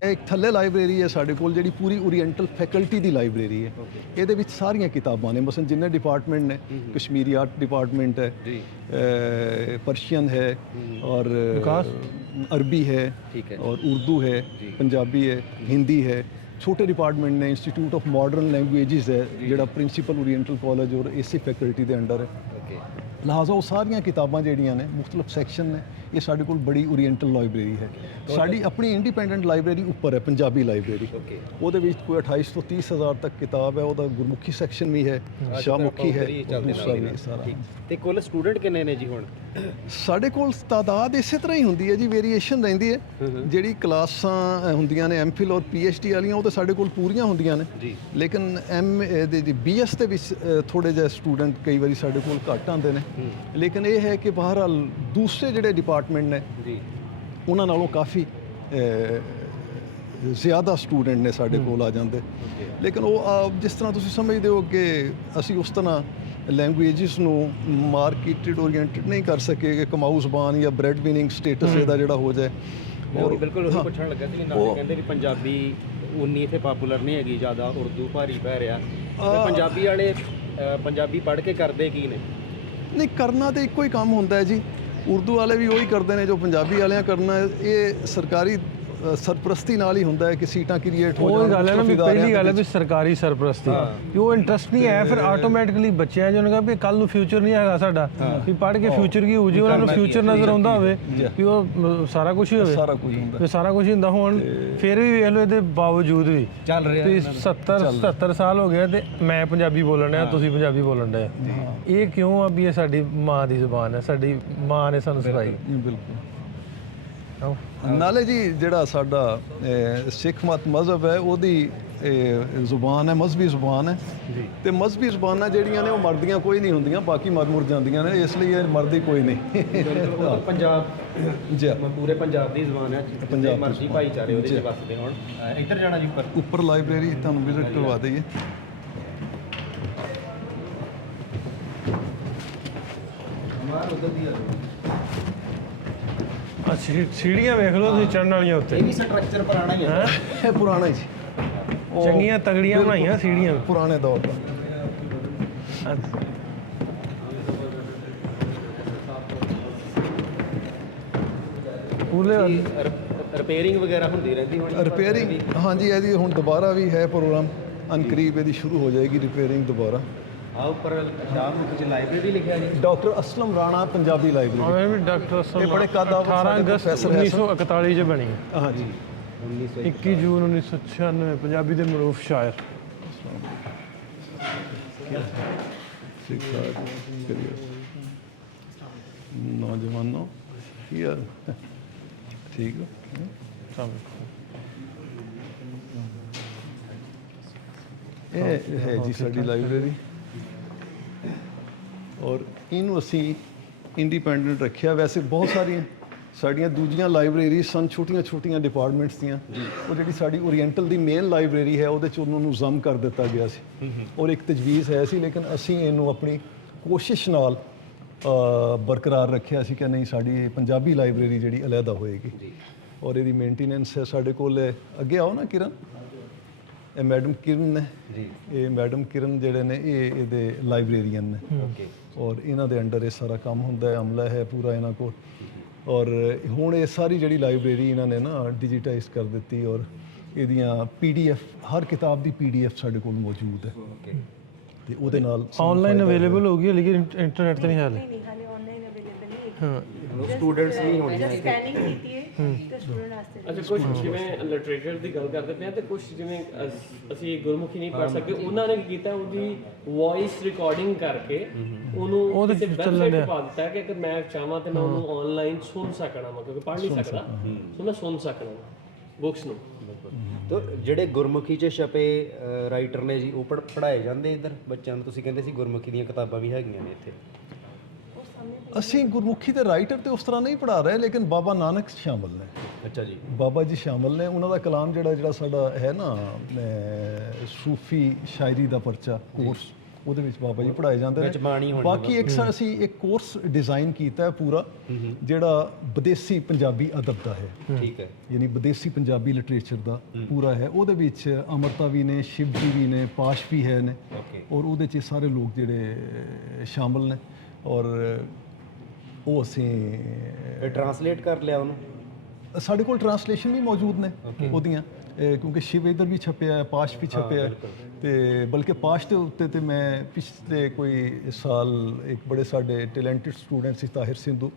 ਇੱਕ ਥੱਲੇ ਲਾਇਬ੍ਰੇਰੀ ਹੈ ਸਾਡੇ ਕੋਲ ਜਿਹੜੀ ਪੂਰੀ ਓਰੀਐਂਟਲ ਫੈਕਲਟੀ ਦੀ ਲਾਇਬ੍ਰੇਰੀ ਹੈ। ਇਹਦੇ ਵਿੱਚ ਸਾਰੀਆਂ ਕਿਤਾਬਾਂ ਨੇ, ਮਸਲਨ ਜਿੰਨੇ ਡਿਪਾਰਟਮੈਂਟ ਨੇ, ਕਸ਼ਮੀਰੀ ਆਰਟ ਡਿਪਾਰਟਮੈਂਟ ਹੈ, पर्शियन है और अरबी है और उर्दू है, पंजाबी है, हिंदी है। छोटे डिपार्टमेंट ने इंस्टीट्यूट ऑफ मॉडर्न लैंग्वेजेस है जिहड़ा प्रिंसीपल ओरिएंटल कॉलेज और इसी फैकल्टी के अंडर है। ਲਿਹਾਜ਼ਾ ਉਹ ਸਾਰੀਆਂ ਕਿਤਾਬਾਂ ਜਿਹੜੀਆਂ ਨੇ ਮੁxtਲਫ ਸੈਕਸ਼ਨ ਨੇ, ਇਹ ਸਾਡੇ ਕੋਲ ਬੜੀ ਓਰੀਐਂਟਲ ਲਾਇਬ੍ਰੇਰੀ ਹੈ। ਸਾਡੀ ਆਪਣੀ ਇੰਡੀਪੈਂਡੈਂਟ ਲਾਇਬ੍ਰੇਰੀ ਉੱਪਰ ਹੈ, ਪੰਜਾਬੀ ਲਾਇਬ੍ਰੇਰੀ। ਉਹਦੇ ਵਿੱਚ ਕੋਈ 28 ਤੋਂ 30 ਹਜ਼ਾਰ ਤੱਕ ਕਿਤਾਬ ਹੈ। ਉਹਦਾ ਗੁਰਮੁਖੀ ਸੈਕਸ਼ਨ ਵੀ ਹੈ, ਸ਼ਾਹਮੁਖੀ ਹੈ, ਦੂਸਰਾ ਵੀ ਸਾਰਾ। ਤੇ ਕੁੱਲ ਸਟੂਡੈਂਟ ਕਿੰਨੇ ਨੇ ਜੀ ਹੁਣ? ਸਾਡੇ ਕੋਲ ਤਾਦਾਦ ਇਸੇ ਤਰ੍ਹਾਂ ਹੀ ਹੁੰਦੀ ਹੈ ਜੀ, ਵੇਰੀਏਸ਼ਨ ਰਹਿੰਦੀ ਹੈ। ਜਿਹੜੀ ਕਲਾਸਾਂ ਹੁੰਦੀਆਂ ਨੇ ਐਮਫਿਲ ਔਰ ਪੀਐਚਡੀ ਵਾਲੀਆਂ, ਉਹ ਤਾਂ ਸਾਡੇ ਕੋਲ ਪੂਰੀਆਂ ਹੁੰਦੀਆਂ ਨੇ, ਲੇਕਿਨ BS ਦੇ ਵਿੱਚ ਥੋੜੇ ਜਿਹੇ ਸਟੂਡੈਂਟ ਕਈ ਵਾਰੀ ਸਾਡੇ ਕੋਲ ਘੱਟ ਆਉਂਦੇ ਨੇ। ਲੇਕਿਨ ਇਹ ਹੈ ਕਿ ਬਹਰਹਾਲ ਦੂਸਰੇ ਜਿਹੜੇ ਡਿਪਾਰਟਮੈਂਟ ਨੇ ਉਹਨਾਂ ਨਾਲੋਂ ਕਾਫੀ ਜ਼ਿਆਦਾ ਸਟੂਡੈਂਟ ਨੇ ਸਾਡੇ ਕੋਲ ਆ ਜਾਂਦੇ। ਲੇਕਿਨ ਉਹ ਜਿਸ ਤਰ੍ਹਾਂ ਤੁਸੀਂ ਸਮਝਦੇ ਹੋ ਕਿ ਅਸੀਂ ਉਸ ਤਰ੍ਹਾਂ ਲੈਂਗੁਏਜਸ ਨੂੰ ਮਾਰਕੀਟਡ ਓਰੀਐਂਟਡ ਨਹੀਂ ਕਰ ਸਕੇ ਕਿ ਕਮਾਊ ਜ਼ਬਾਨ ਜਾਂ ਬ੍ਰੈਡ ਵਿਨਿੰਗ ਸਟੇਟਸ ਇਹਦਾ ਜਿਹੜਾ ਹੋ ਜਾਏ। ਔਰ ਬਿਲਕੁਲ ਉਹ ਪੁੱਛਣ ਲੱਗਾ ਸੀ, ਨਾਲੇ ਕਹਿੰਦੇ ਵੀ ਪੰਜਾਬੀ ਉਨੀ ਇੱਥੇ ਪਪੂਲਰ ਨਹੀਂ ਹੈਗੀ, ਜ਼ਿਆਦਾ ਉਰਦੂ ਭਾਰੀ ਪੈ ਰਿਹਾ। ਤੇ ਪੰਜਾਬੀ ਵਾਲੇ ਪੰਜਾਬੀ ਪੜ੍ਹ ਕੇ ਕਰਦੇ ਕੀ ਨੇ? ਨਹੀਂ, ਕਰਨਾ ਤਾਂ ਇੱਕੋ ਹੀ ਕੰਮ ਹੁੰਦਾ ਹੈ ਜੀ। ਉਰਦੂ ਵਾਲੇ ਵੀ ਉਹੀ ਕਰਦੇ ਨੇ ਜੋ ਪੰਜਾਬੀ ਵਾਲਿਆਂ ਕਰਨਾ ਹੈ। ਇਹ ਸਰਕਾਰੀ ਸਰਪ੍ਰਸਤੀ ਨਾਲ ਹੀ ਹੁੰਦਾ ਹੈ ਕਿ ਸੀਟਾਂ ਕ੍ਰੀਏਟ ਹੋ ਜਾਣ। ਉਹ ਗੱਲ ਹੈ ਨਾ ਵੀ ਪਹਿਲੀ ਗੱਲ ਹੈ ਵੀ ਸਰਕਾਰੀ ਸਰਪ੍ਰਸਤੀ, ਕਿ ਉਹ ਇੰਟਰਸਟ ਨਹੀਂ ਹੈ, ਫਿਰ ਆਟੋਮੈਟਿਕਲੀ ਬੱਚਿਆਂ ਜਿਹਨਾਂ ਕਹਾ ਵੀ ਕੱਲ ਨੂੰ ਫਿਊਚਰ ਨਹੀਂ ਹੈਗਾ ਸਾਡਾ, ਵੀ ਪੜ੍ਹ ਕੇ ਫਿਊਚਰ ਕੀ ਹੋ ਜੀ, ਉਹਨਾਂ ਨੂੰ ਫਿਊਚਰ ਨਜ਼ਰ ਆਉਂਦਾ ਹੋਵੇ ਵੀ ਉਹ ਸਾਰਾ ਕੁਝ ਹੀ ਹੋਵੇ, ਸਾਰਾ ਕੁਝ ਹੁੰਦਾ, ਸਾਰਾ ਕੁਝ ਹੁੰਦਾ। ਹੁਣ ਫਿਰ ਵੀ ਵੇਖ ਲਓ ਇਹਦੇ ਬਾਵਜੂਦ ਵੀ ਚੱਲ ਰਿਹਾ 70 ਸਾਲ ਹੋ ਗਏ ਤੇ ਮੈਂ ਪੰਜਾਬੀ ਬੋਲਣ ਡਿਆ, ਤੁਸੀਂ ਪੰਜਾਬੀ ਬੋਲਣ ਡਿਆ। ਇਹ ਕਿਉਂ ਆ ਵੀ ਇਹ ਸਾਡੀ ਮਾਂ ਦੀ ਜ਼ੁਬਾਨ ਹੈ, ਸਾਡੀ ਮਾਂ ਨੇ ਸਾਨੂੰ ਸਿਖਾਈ। ਬਿਲਕੁਲ। ਨਾਲੇ ਜੀ ਜਿਹੜਾ ਸਾਡਾ ਸਿੱਖ ਮਤ ਮਜ਼ਹਬ ਹੈ, ਉਹਦੀ ਜ਼ੁਬਾਨ ਹੈ, ਮਜ਼ਹਬੀ ਜ਼ੁਬਾਨ ਹੈ। ਤੇ ਮਜ਼ਹਬੀ ਜ਼ੁਬਾਨਾਂ ਜਿਹੜੀਆਂ ਨੇ ਉਹ ਮਰਦੀਆਂ ਕੋਈ ਨਹੀਂ ਹੁੰਦੀਆਂ, ਬਾਕੀ ਮਰ ਮੁਰ ਜਾਂਦੀਆਂ ਨੇ, ਇਸ ਲਈ ਇਹ ਮਰਦੀ ਕੋਈ ਨਹੀਂ। ਪੰਜਾਬ ਜੀ ਪੂਰੇ ਪੰਜਾਬ ਦੀ ਜ਼ੁਬਾਨ ਹੈ, ਪੰਜਾਬ ਮਰਜ਼ੀ ਭਾਈਚਾਰੇ ਉਹਦੇ 'ਚ ਵਸਦੇ ਹੋਣ। ਇੱਧਰ ਜਾਣਾ ਜੀ ਉੱਪਰ ਲਾਇਬ੍ਰੇਰੀ ਤੁਹਾਨੂੰ ਵਿਜ਼ਿਟ ਕਰਵਾ ਦਈਏ। ਸੀੜੀਆਂ ਵੇਖ ਲਓ ਤੁਸੀਂ ਚੜ੍ਹਨ ਵਾਲੀਆਂ ਉੱਤੇ। ਇਹ ਵੀ ਸਟਰਕਚਰ ਪੁਰਾਣਾ ਹੀ ਹੈ। ਇਹ ਪੁਰਾਣਾ ਹੀ ਜੀ, ਚੰਗੀਆਂ ਤਗੜੀਆਂ ਬਣਾਈਆਂ ਸੀੜੀਆਂ ਪੁਰਾਣੇ ਦੌਰ ਦਾ। ਪੂਰੇ ਰਿਪੇਅਰਿੰਗ ਵਗੈਰਾ ਹੁੰਦੀ ਰਹਿੰਦੀ ਹੁਣ? ਰਿਪੇਅਰਿੰਗ ਹਾਂਜੀ, ਇਹਦੀ ਹੁਣ ਦੁਬਾਰਾ ਵੀ ਹੈ ਪ੍ਰੋਗਰਾਮ, ਅਨਕਰੀਬ ਇਹਦੀ ਸ਼ੁਰੂ ਹੋ ਜਾਏਗੀ ਰਿਪੇਅਰਿੰਗ ਦੁਬਾਰਾ। ਆ ਉੱਪਰ ਸ਼ਾਹਮੁਖ ਚ ਲਾਇਬ੍ਰੇਰੀ ਲਿਖਿਆ ਜੀ, ਡਾਕਟਰ ਅਸਲਮ ਰਾਣਾ ਪੰਜਾਬੀ ਲਾਇਬ੍ਰੇਰੀ। ਆਵੇਂ ਵੀ ਡਾਕਟਰ ਅਸਲਮ, ਇਹ ਬੜੇ ਕਾਦਾ 18 ਅਗਸਤ 1941 ਚ ਬਣੀ। ਹਾਂਜੀ, 21 ਜੂਨ 1996 ਪੰਜਾਬੀ ਦੇ ਮਰੂਫ ਸ਼ਾਇਰ। ਨੌਜਵਾਨੋਂ ਕੀ ਹਾਲ? ਠੀਕ ਹੋ? ਇਹ ਹੈ ਜੀ ਸਾਡੀ ਲਾਇਬ੍ਰੇਰੀ, ਔਰ ਇਹਨੂੰ ਅਸੀਂ ਇੰਡੀਪੈਂਡੈਂਟ ਰੱਖਿਆ। ਵੈਸੇ ਬਹੁਤ ਸਾਰੀਆਂ ਸਾਡੀਆਂ ਦੂਜੀਆਂ ਲਾਇਬ੍ਰੇਰੀ ਸਨ, ਛੋਟੀਆਂ ਡਿਪਾਰਟਮੈਂਟਸ ਦੀਆਂ। ਉਹ ਜਿਹੜੀ ਸਾਡੀ ਓਰੀਐਂਟਲ ਦੀ ਮੇਨ ਲਾਇਬ੍ਰੇਰੀ ਹੈ, ਉਹਦੇ 'ਚ ਉਹਨਾਂ ਨੂੰ ਜ਼ਮ ਕਰ ਦਿੱਤਾ ਗਿਆ ਸੀ, ਔਰ ਇੱਕ ਤਜਵੀਜ਼ ਹੈ ਸੀ, ਲੇਕਿਨ ਅਸੀਂ ਇਹਨੂੰ ਆਪਣੀ ਕੋਸ਼ਿਸ਼ ਨਾਲ ਬਰਕਰਾਰ ਰੱਖਿਆ ਸੀ ਕਿ ਨਹੀਂ, ਸਾਡੀ ਪੰਜਾਬੀ ਲਾਇਬ੍ਰੇਰੀ ਜਿਹੜੀ ਅਲੱਗਾ ਹੋਏਗੀ। ਔਰ ਇਹਦੀ ਮੇਨਟੇਨੈਂਸ ਹੈ ਸਾਡੇ ਕੋਲ। ਅੱਗੇ ਆਓ ਨਾ ਕਿਰਨ, ਇਹ ਮੈਡਮ ਕਿਰਨ ਨੇ ਜੀ, ਇਹ ਮੈਡਮ ਕਿਰਨ ਜਿਹੜੇ ਨੇ ਇਹ ਇਹਦੇ ਲਾਇਬ੍ਰੇਰੀਅਨ ਨੇ। ਔਰ ਇਹਨਾਂ ਦੇ ਅੰਡਰ ਇਹ ਸਾਰਾ ਕੰਮ ਹੁੰਦਾ ਹੈ, ਅਮਲਾ ਹੈ ਪੂਰਾ ਇਹਨਾਂ ਕੋਲ। ਔਰ ਹੁਣ ਇਹ ਸਾਰੀ ਜਿਹੜੀ ਲਾਇਬ੍ਰੇਰੀ ਇਹਨਾਂ ਨੇ ਨਾ ਡਿਜੀਟਾਈਜ਼ ਕਰ ਦਿੱਤੀ, ਔਰ ਇਹਦੀਆਂ PDF, ਹਰ ਕਿਤਾਬ ਦੀ PDF ਸਾਡੇ ਕੋਲ ਮੌਜੂਦ ਹੈ। ਤੇ ਉਹਦੇ ਨਾਲ ਆਨਲਾਈਨ ਅਵੇਲੇਬਲ ਹੋ ਗਈ, ਲੇਕਿਨ ਇੰਟਰਨੈਟ ਤੇ ਨਹੀਂ ਹਾਲੇ। ਨਹੀਂ ਹਾਲੇ ਆਨਲਾਈਨ ਅਵੇਲੇਬਲ ਨਹੀਂ ਹੈ। ਸਟੂਡੈਂਟਸ ਨਹੀਂ ਹੋਣਗੇ ਸਕੈਨਿੰਗ ਕੀਤੀ ਹੈ ਤੇ ਸਟੂਡੈਂਟ ਵਾਸਤੇ। ਅੱਛਾ, ਕੁਝ ਜਿਵੇਂ ਲਿਟਰੇਚਰ ਦੀ ਗੱਲ ਕਰਦੇ ਪਏ ਆ ਤੇ ਕੁਝ ਜਿਵੇਂ ਅਸੀਂ ਗੁਰਮੁਖੀ ਨਹੀਂ ਪੜ੍ਹ ਸਕਦੇ, ਉਹਨਾਂ ਨੇ ਕੀ ਕੀਤਾ, ਉਹਦੀ ਵੌਇਸ ਰਿਕਾਰਡਿੰਗ ਕਰਕੇ ਉਹਨੂੰ ਕਿਸੇ ਵੈਬਸਾਈਟ ਤੇ ਪਾ ਦਿੱਤਾ ਕਿ ਅਗਰ ਮੈਂ ਚਾਹਾਂ ਤੇ ਮੈਂ ਉਹਨੂੰ ਆਨਲਾਈਨ ਸੁਣ ਸਕਣਾ, ਮੈਂ ਕਿਉਂਕਿ ਪੜ੍ਹ ਨਹੀਂ ਸਕਦਾ, ਸੋ ਮੈਂ ਸੁਣ ਸਕਣਾ ਬੁੱਕਸ ਨੂੰ। ਤਾਂ ਜਿਹੜੇ ਗੁਰਮੁਖੀ 'ਚ ਛਪੇ ਰਾਈਟਰ ਨੇ ਜੀ, ਉਹ ਪੜ੍ਹਾਏ ਜਾਂਦੇ ਇੱਧਰ ਬੱਚਿਆਂ ਨੂੰ? ਤੁਸੀਂ ਕਹਿੰਦੇ ਸੀ ਗੁਰਮੁਖੀ ਦੀਆਂ ਕਿਤਾਬਾਂ ਵੀ ਹੈਗੀਆਂ ਨੇ ਇੱਥੇ। ਅਸੀਂ ਗੁਰਮੁਖੀ ਦੇ ਰਾਈਟਰ ਤੇ ਉਸ ਤਰ੍ਹਾਂ ਨਹੀਂ ਪੜ੍ਹਾ ਰਹੇ, ਲੇਕਿਨ ਬਾਬਾ ਨਾਨਕ ਸ਼ਾਮਲ ਨੇ। ਅੱਛਾ ਜੀ, ਬਾਬਾ ਜੀ ਸ਼ਾਮਲ ਨੇ। ਉਹਨਾਂ ਦਾ ਕਲਾਮ ਜਿਹੜਾ ਸਾਡਾ ਹੈ ਨਾ, ਸੂਫੀ ਸ਼ਾਇਰੀ ਦਾ ਪਰਚਾ ਕੋਰਸ, ਉਹਦੇ ਵਿੱਚ ਬਾਬਾ ਜੀ ਪੜ੍ਹਾਏ ਜਾਂਦੇ ਨੇ। ਬਾਕੀ ਇੱਕ ਅਸੀਂ ਇੱਕ ਕੋਰਸ ਡਿਜ਼ਾਈਨ ਕੀਤਾ ਹੈ ਪੂਰਾ, ਜਿਹੜਾ ਵਿਦੇਸੀ ਪੰਜਾਬੀ ਅਦਬ ਦਾ ਹੈ। ਠੀਕ ਹੈ, ਯਾਨੀ ਵਿਦੇਸੀ ਪੰਜਾਬੀ ਲਿਟਰੇਚਰ ਦਾ ਪੂਰਾ ਹੈ। ਉਹਦੇ ਵਿੱਚ ਅਮਰਤਾ ਵੀ ਨੇ, ਸ਼ਿਵ ਜੀ ਵੀ ਨੇ, ਪਾਸ਼ ਵੀ ਹੈ ਨੇ, ਔਰ ਉਹਦੇ 'ਚ ਸਾਰੇ ਲੋਕ ਜਿਹੜੇ ਸ਼ਾਮਲ ਨੇ। ਔਰ ਉਹ ਅਸੀਂ ਟਰਾਂਸਲੇਟ ਕਰ ਲਿਆ ਉਹਨੂੰ। ਸਾਡੇ ਕੋਲ ਟਰਾਂਸਲੇਸ਼ਨ ਵੀ ਮੌਜੂਦ ਨੇ ਉਹਦੀਆਂ, ਕਿਉਂਕਿ ਸ਼ਿਵ ਇੱਧਰ ਵੀ ਛਪਿਆ ਹੈ, ਪਾਸ਼ ਵੀ ਛਪਿਆ ਹੈ, ਤੇ ਬਲਕਿ ਪਾਸਟ ਦੇ ਉੱਤੇ ਤੇ ਮੈਂ ਪਿਛਲੇ ਕੋਈ ਸਾਲ ਇੱਕ ਬੜੇ ਸਾਡੇ ਟੈਲੈਂਟਡ ਸਟੂਡੈਂਟ ਸੀ ਤਾਹਿਰ ਸਿੰਧੂ,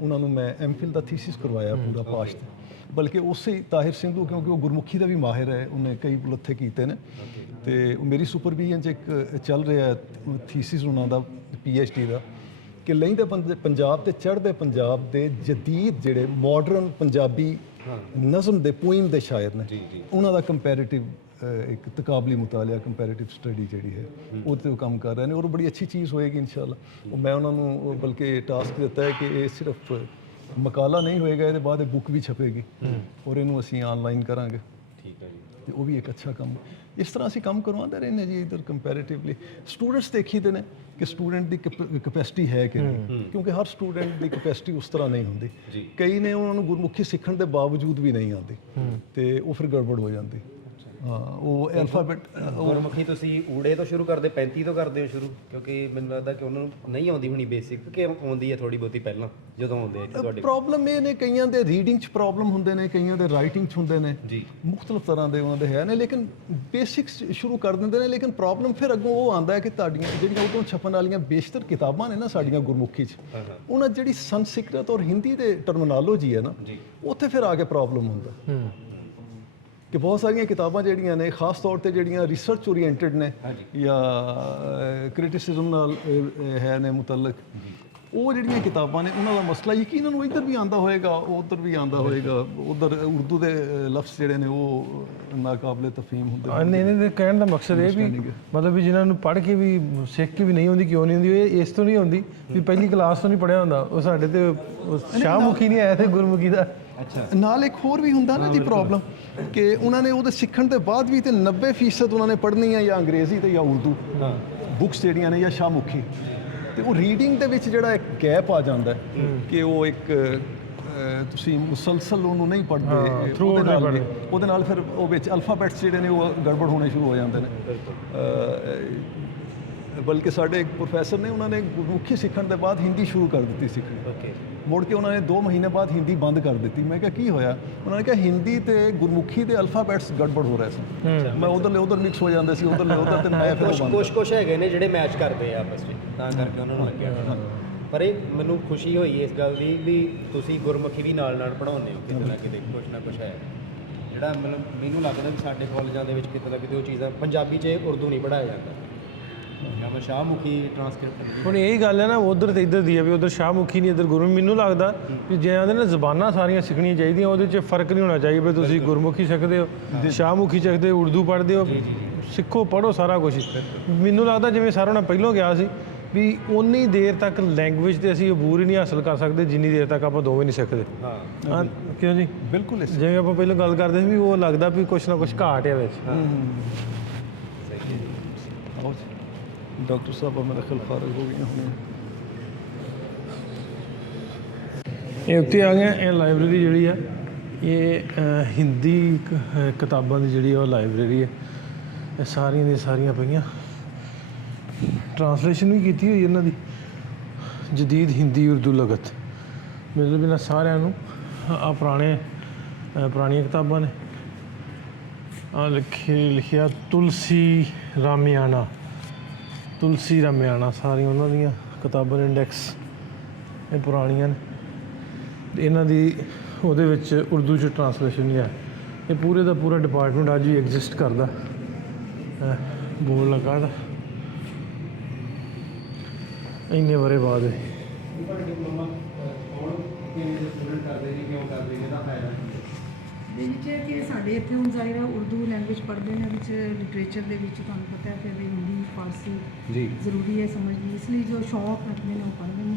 ਉਹਨਾਂ ਨੂੰ ਮੈਂ ਐਮਫਿਲ ਦਾ ਥੀਸਿਸ ਕਰਵਾਇਆ ਪੂਰਾ ਪਾਸਟ। ਬਲਕਿ ਉਸੇ ਤਾਹਿਰ ਸਿੰਧੂ, ਕਿਉਂਕਿ ਉਹ ਗੁਰਮੁਖੀ ਦਾ ਵੀ ਮਾਹਿਰ ਹੈ, ਉਹਨੇ ਕਈ ਬੁਲੱਥੇ ਕੀਤੇ ਨੇ, ਤੇ ਉਹ ਮੇਰੀ ਸੁਪਰਵੀਜ਼ਨ 'ਚ ਇੱਕ ਚੱਲ ਰਿਹਾ ਥੀਸਿਸ ਉਹਨਾਂ ਦਾ PhD ਦਾ, ਕਿ ਲਹਿੰਦੇ ਪੰਜਾਬ ਤੇ ਚੜ੍ਹਦੇ ਪੰਜਾਬ ਦੇ ਜਦੀਦ ਜਿਹੜੇ ਮਾਡਰਨ ਪੰਜਾਬੀ ਨਜ਼ਮ ਦੇ ਪੋਇਮ ਦੇ ਸ਼ਾਇਰ ਨੇ, ਉਹਨਾਂ ਦਾ ਕੰਪੈਰੀਟਿਵ ਇੱਕ ਤਕਾਬਲੀ ਮੁਤਾਲਿਆ, ਕੰਪੈਰੀਟਿਵ ਸਟੱਡੀ ਜਿਹੜੀ ਹੈ ਉਹਦੇ 'ਤੇ ਉਹ ਕੰਮ ਕਰ ਰਹੇ ਨੇ, ਔਰ ਬੜੀ ਅੱਛੀ ਚੀਜ਼ ਹੋਏਗੀ ਇਨਸ਼ਾਅੱਲਾ। ਉਹ ਮੈਂ ਉਹਨਾਂ ਨੂੰ ਬਲਕਿ ਟਾਸਕ ਦਿੱਤਾ ਹੈ ਕਿ ਇਹ ਸਿਰਫ ਮਕਾਲਾ ਨਹੀਂ ਹੋਏਗਾ, ਇਹਦੇ ਬਾਅਦ ਇਹ ਬੁੱਕ ਵੀ ਛਪੇਗੀ ਔਰ ਇਹਨੂੰ ਅਸੀਂ ਆਨਲਾਈਨ ਕਰਾਂਗੇ। ਠੀਕ ਹੈ ਜੀ, ਤੇ ਉਹ ਵੀ ਇੱਕ ਅੱਛਾ ਕੰਮ। ਇਸ ਤਰ੍ਹਾਂ ਅਸੀਂ ਕੰਮ ਕਰਵਾਉਂਦੇ ਰਹੇ ਨੇ ਜੀ ਇੱਧਰ ਕੰਪੈਰੀਟਿਵਲੀ। ਸਟੂਡੈਂਟਸ ਦੇਖੀਦੇ ਨੇ ਕਿ ਸਟੂਡੈਂਟ ਦੀ ਕਪੈਸਿਟੀ ਹੈ ਕਿ ਨਹੀਂ, ਕਿਉਂਕਿ ਹਰ ਸਟੂਡੈਂਟ ਦੀ ਕਪੈਸਿਟੀ ਉਸ ਤਰ੍ਹਾਂ ਨਹੀਂ ਹੁੰਦੀ। ਕਈ ਨੇ ਉਹਨਾਂ ਨੂੰ ਗੁਰਮੁਖੀ ਸਿੱਖਣ ਦੇ ਬਾਵਜੂਦ ਵੀ ਨਹੀਂ ਆਉਂਦੀ, ਤੇ ਉਹ ਫਿਰ ਗੜਬੜ ਹੋ ਜਾਂਦੀ। ਹਾਂ, ਉਹ ਐਲਫਾਬੈਟ ਗੁਰਮੁਖੀ ਤੁਸੀਂ ਊੜੇ ਤੋਂ ਸ਼ੁਰੂ ਕਰਦੇ, 35 ਤੋਂ ਕਰਦੇ ਹੋ ਸ਼ੁਰੂ? ਕਿਉਂਕਿ ਮੈਨੂੰ ਲੱਗਦਾ ਕਿ ਉਹਨਾਂ ਨੂੰ ਨਹੀਂ ਆਉਂਦੀ ਹੋਣੀ ਬੇਸਿਕ, ਕਿ ਆਉਂਦੀ ਹੈ ਥੋੜੀ ਬਹੁਤੀ ਪਹਿਲਾਂ ਜਦੋਂ ਆਉਂਦੇ ਆ ਤੁਹਾਡੇ? ਪ੍ਰੋਬਲਮ ਇਹ ਨੇ, ਕਈਆਂ ਦੇ ਰੀਡਿੰਗ 'ਚ ਪ੍ਰੋਬਲਮ ਹੁੰਦੇ ਨੇ, ਕਈਆਂ ਦੇ ਰਾਈਟਿੰਗ 'ਚ ਹੁੰਦੇ ਨੇ ਜੀ, ਮੁਖਤਲਿਫ ਤਰ੍ਹਾਂ ਦੇ ਉਹਨਾਂ ਦੇ ਹੈ ਨੇ, ਲੇਕਿਨ ਬੇਸਿਕਸ ਸ਼ੁਰੂ ਕਰ ਦਿੰਦੇ ਨੇ। ਲੇਕਿਨ ਪ੍ਰੋਬਲਮ ਫਿਰ ਅੱਗੋਂ ਉਹ ਆਉਂਦਾ ਹੈ ਕਿ ਤੁਹਾਡੀਆਂ ਜਿਹੜੀਆਂ ਉਦੋਂ ਛਪਣ ਵਾਲੀਆਂ ਬੇਸ਼ਤਰ ਕਿਤਾਬਾਂ ਨੇ ਨਾ ਸਾਡੀਆਂ ਗੁਰਮੁਖੀ 'ਚ, ਉਹਨਾਂ ਜਿਹੜੀ ਸੰਸਕ੍ਰਿਤ ਔਰ ਹਿੰਦੀ ਦੇ ਟਰਮੀਨੋਲੋਜੀ ਹੈ ਨਾ, ਉੱਥੇ ਫਿਰ ਆ ਕੇ ਪ੍ਰੋਬਲਮ ਹੁੰਦਾ ਕਿ ਬਹੁਤ ਸਾਰੀਆਂ ਕਿਤਾਬਾਂ ਜਿਹੜੀਆਂ ਨੇ, ਖਾਸ ਤੌਰ ਤੇ ਜਿਹੜੀਆਂ ਰਿਸਰਚ ਓਰੀਐਂਟਡ ਨੇ ਜਾਂ ਕ੍ਰਿਟਿਸਿਜ਼ਮ ਨਾਲ ਹੈ ਨੇ ਮੁਤਲਕ, ਉਹ ਜਿਹੜੀਆਂ ਕਿਤਾਬਾਂ ਨੇ ਉਹਨਾਂ ਦਾ ਮਸਲਾ ਯਕੀਨਨ ਉਹ ਇੱਧਰ ਵੀ ਆਉਂਦਾ ਹੋਏਗਾ, ਉੱਧਰ ਵੀ ਆਉਂਦਾ ਹੋਏਗਾ। ਉੱਧਰ ਉਰਦੂ ਦੇ ਲਫ਼ਜ਼ ਜਿਹੜੇ ਨੇ ਉਹ ਨਾਕਾਬਲੇ ਤਫਹੀਮ ਹੁੰਦੇ ਨੇ। ਇਹਨੇ ਦੇ ਕਹਿਣ ਦਾ ਮਕਸਦ ਇਹ ਵੀ ਮਤਲਬ ਵੀ ਜਿਨ੍ਹਾਂ ਨੂੰ ਪੜ੍ਹ ਕੇ ਵੀ ਸਿੱਖ ਕੇ ਵੀ ਨਹੀਂ ਹੁੰਦੀ, ਕਿਉਂ ਨਹੀਂ ਹੁੰਦੀ, ਇਹ ਇਸ ਤੋਂ ਨਹੀਂ ਹੁੰਦੀ ਵੀ ਪਹਿਲੀ ਕਲਾਸ ਤੋਂ ਨਹੀਂ ਪੜ੍ਹਿਆ ਹੁੰਦਾ। ਉਹ ਸਾਡੇ ਤੇ ਸ਼ਾਹਮੁਖੀ ਨਹੀਂ ਆਇਆ ਤੇ ਗੁਰਮੁਖੀ ਦਾ। ਅੱਛਾ, ਨਾਲ ਇੱਕ ਹੋਰ ਵੀ ਹੁੰਦਾ ਨਾ ਜੀ ਪ੍ਰੋਬਲਮ, ਕਿ ਉਹਨਾਂ ਨੇ ਉਹਦੇ ਸਿੱਖਣ ਦੇ ਬਾਅਦ ਵੀ ਤੇ 90% ਉਹਨਾਂ ਨੇ ਪੜ੍ਹਨੀ ਹੈ ਜਾਂ ਅੰਗਰੇਜ਼ੀ ਤੇ ਜਾਂ ਉਰਦੂ ਬੁੱਕਸ ਜਿਹੜੀਆਂ ਨੇ, ਜਾਂ ਸ਼ਾਹਮੁਖੀ, ਤੇ ਉਹ ਰੀਡਿੰਗ ਦੇ ਵਿੱਚ ਜਿਹੜਾ ਇੱਕ ਗੈਪ ਆ ਜਾਂਦਾ ਕਿ ਉਹ ਇੱਕ ਤੁਸੀਂ ਮੁਸਲਸਲ ਉਹਨੂੰ ਨਹੀਂ ਪੜ੍ਹਦੇ, ਉਹਦੇ ਨਾਲ ਫਿਰ ਉਹ ਵਿੱਚ ਅਲਫਾਬੈਟਸ ਜਿਹੜੇ ਨੇ ਉਹ ਗੜਬੜ ਹੋਣੇ ਸ਼ੁਰੂ ਹੋ ਜਾਂਦੇ ਨੇ। ਬਲਕਿ ਸਾਡੇ ਇੱਕ ਪ੍ਰੋਫੈਸਰ ਨੇ, ਉਹਨਾਂ ਨੇ ਗੁਰਮੁਖੀ ਸਿੱਖਣ ਦੇ ਬਾਅਦ ਹਿੰਦੀ ਸ਼ੁਰੂ ਕਰ ਦਿੱਤੀ ਸਿੱਖਣੀ। ਮੁੜ ਕੇ ਉਹਨਾਂ ਨੇ 2 ਮਹੀਨੇ ਬਾਅਦ ਹਿੰਦੀ ਬੰਦ ਕਰ ਦਿੱਤੀ। ਮੈਂ ਕਿਹਾ ਕੀ ਹੋਇਆ? ਉਹਨਾਂ ਨੇ ਕਿਹਾ ਹਿੰਦੀ ਤੇ ਗੁਰਮੁਖੀ ਦੇ ਅਲਫਾਬੈਟਸ ਗੜਬੜ ਹੋ ਰਹੇ ਸੀ, ਮੈਂ ਉਧਰ ਮਿਕਸ ਹੋ ਜਾਂਦੇ ਸੀ, ਉਧਰ ਤੇ ਮੈਂ ਫਿਰ ਕੁਛ ਹੈਗੇ ਨੇ ਜਿਹੜੇ ਮੈਚ ਕਰਦੇ ਆ ਆਪਸ ਵਿੱਚ, ਤਾਂ ਕਰਕੇ ਉਹਨਾਂ ਨੂੰ ਲੱਗਿਆ। ਪਰ ਇਹ ਮੈਨੂੰ ਖੁਸ਼ੀ ਹੋਈ ਇਸ ਗੱਲ ਦੀ ਵੀ ਤੁਸੀਂ ਗੁਰਮੁਖੀ ਵੀ ਨਾਲ ਪੜ੍ਹਾਉਂਦੇ ਹੋ, ਕਿਤੇ ਨਾ ਕਿਤੇ ਕੁਛ ਨਾ ਕੁਛ ਹੈ ਜਿਹੜਾ ਮਤਲਬ ਮੈਨੂੰ ਲੱਗਦਾ ਵੀ ਸਾਡੇ ਕਾਲਜਾਂ ਦੇ ਵਿੱਚ ਕਿਤੇ ਨਾ ਕਿਤੇ ਉਹ ਚੀਜ਼ਾਂ ਪੰਜਾਬੀ 'ਚ ਉਰਦੂ ਨਹੀਂ ਪੜ੍ਹਾਇਆ ਜਾਂਦਾ, ਜਾਂ ਸ਼ਾਹਮੁਖੀ ਟ੍ਰਾਂਸਕ੍ਰਿਪਟ। ਹੁਣ ਇਹੀ ਗੱਲ ਹੈ ਨਾ, ਉਧਰ ਤੇ ਇੱਧਰ ਦੀ ਹੈ ਵੀ ਉਧਰ ਸ਼ਾਹਮੁਖੀ ਨਹੀਂ, ਇੱਧਰ ਗੁਰੂ। ਮੈਨੂੰ ਲੱਗਦਾ ਵੀ ਜੇ ਆਂਦੇ ਨਾ ਜ਼ਬਾਨਾਂ ਸਾਰੀਆਂ ਸਿੱਖਣੀਆਂ ਚਾਹੀਦੀਆਂ, ਉਹਦੇ 'ਚ ਫਰਕ ਨਹੀਂ ਹੋਣਾ ਚਾਹੀਦਾ ਵੀ ਤੁਸੀਂ ਗੁਰਮੁਖੀ ਸਿੱਖਦੇ ਹੋ, ਸ਼ਾਹਮੁਖੀ ਸਿੱਖਦੇ ਹੋ, ਉਰਦੂ ਪੜ੍ਹਦੇ ਹੋ, ਸਿੱਖੋ ਪੜ੍ਹੋ ਸਾਰਾ ਕੁਝ। ਮੈਨੂੰ ਲੱਗਦਾ ਜਿਵੇਂ ਸਾਰਿਆਂ ਨਾਲ ਪਹਿਲਾਂ ਗਿਆ ਸੀ ਵੀ ਉਨੀ ਦੇਰ ਤੱਕ ਲੈਂਗੁਏਜ ਤੇ ਅਸੀਂ ਅਬੂਰ ਹੀ ਨਹੀਂ ਹਾਸਲ ਕਰ ਸਕਦੇ ਜਿੰਨੀ ਦੇਰ ਤੱਕ ਆਪਾਂ ਦੋਵੇਂ ਨਹੀਂ ਸਿੱਖਦੇ। ਹਾਂ, ਕਿਉਂ ਜੀ? ਬਿਲਕੁਲ। ਜਿਵੇਂ ਆਪਾਂ ਪਹਿਲਾਂ ਗੱਲ ਕਰਦੇ ਸੀ ਵੀ ਉਹ ਲੱਗਦਾ ਵੀ ਕੁਛ ਨਾ ਕੁਛ ਘਾਟ ਹੈ ਵਿੱਚ। ਡਾਕਟਰ ਸਾਹਿਬ ਮੇਰੇ ਖਿਆਲ ਫਾਰਗ ਹੋ ਗਈਆਂ ਹੁਣ। ਇਹ ਉੱਤੇ ਆ ਗਿਆ। ਇਹ ਲਾਇਬ੍ਰੇਰੀ ਜਿਹੜੀ ਆ, ਇਹ ਹਿੰਦੀ ਕਿਤਾਬਾਂ ਦੀ ਜਿਹੜੀ ਉਹ ਲਾਇਬ੍ਰੇਰੀ ਹੈ। ਇਹ ਸਾਰੀਆਂ ਦੀਆਂ ਸਾਰੀਆਂ ਪਈਆਂ, ਟ੍ਰਾਂਸਲੇਸ਼ਨ ਵੀ ਕੀਤੀ ਹੋਈ ਇਹਨਾਂ ਦੀ, ਜਦੀਦ ਹਿੰਦੀ ਉਰਦੂ ਲਗਤ। ਮਤਲਬ ਇਹਨਾਂ ਸਾਰਿਆਂ ਨੂੰ ਆ ਪੁਰਾਣੀਆਂ ਕਿਤਾਬਾਂ ਨੇ। ਆ ਲਿਖਿਆ ਤੁਲਸੀ ਰਾਮਿਆਣਾ, ਸਾਰੀਆਂ ਉਹਨਾਂ ਦੀਆਂ ਕਿਤਾਬਾਂ ਦੇ ਇੰਡੈਕਸ ਇਹ ਪੁਰਾਣੀਆਂ ਨੇ। ਇਹਨਾਂ ਦੀ ਉਹਦੇ ਵਿੱਚ ਉਰਦੂ 'ਚ ਟ੍ਰਾਂਸਲੇਸ਼ਨ ਨਹੀਂ ਹੈ। ਇਹ ਪੂਰੇ ਦਾ ਪੂਰਾ ਡਿਪਾਰਟਮੈਂਟ ਅੱਜ ਵੀ ਐਗਜ਼ਿਸਟ ਕਰਦਾ, ਬੋਰਡ ਲੱਗਾ ਦਾ ਇੰਨੇ ਵਰੇ ਬਾਅਦ। ਦੇ ਵਿੱਚ ਕਿ ਸਾਡੇ ਇੱਥੇ ਹੁਣ ਜ਼ਾਹਿਰ ਹੈ ਉਰਦੂ ਲੈਂਗੁਏਜ ਪੜ੍ਹਦੇ ਨੇ, ਵਿੱਚ ਲਿਟਰੇਚਰ ਦੇ ਵਿੱਚ ਤੁਹਾਨੂੰ ਪਤਾ ਹੈ ਕਿ ਹਿੰਦੀ ਫਾਰਸੀ ਜੀ ਜ਼ਰੂਰੀ ਹੈ ਸਮਝਣੀ, ਇਸ ਲਈ ਜੋ ਸ਼ੌਕ ਰੱਖਦੇ ਨੇ ਉਹ ਪੜ੍ਹਦੇ ਨੇ।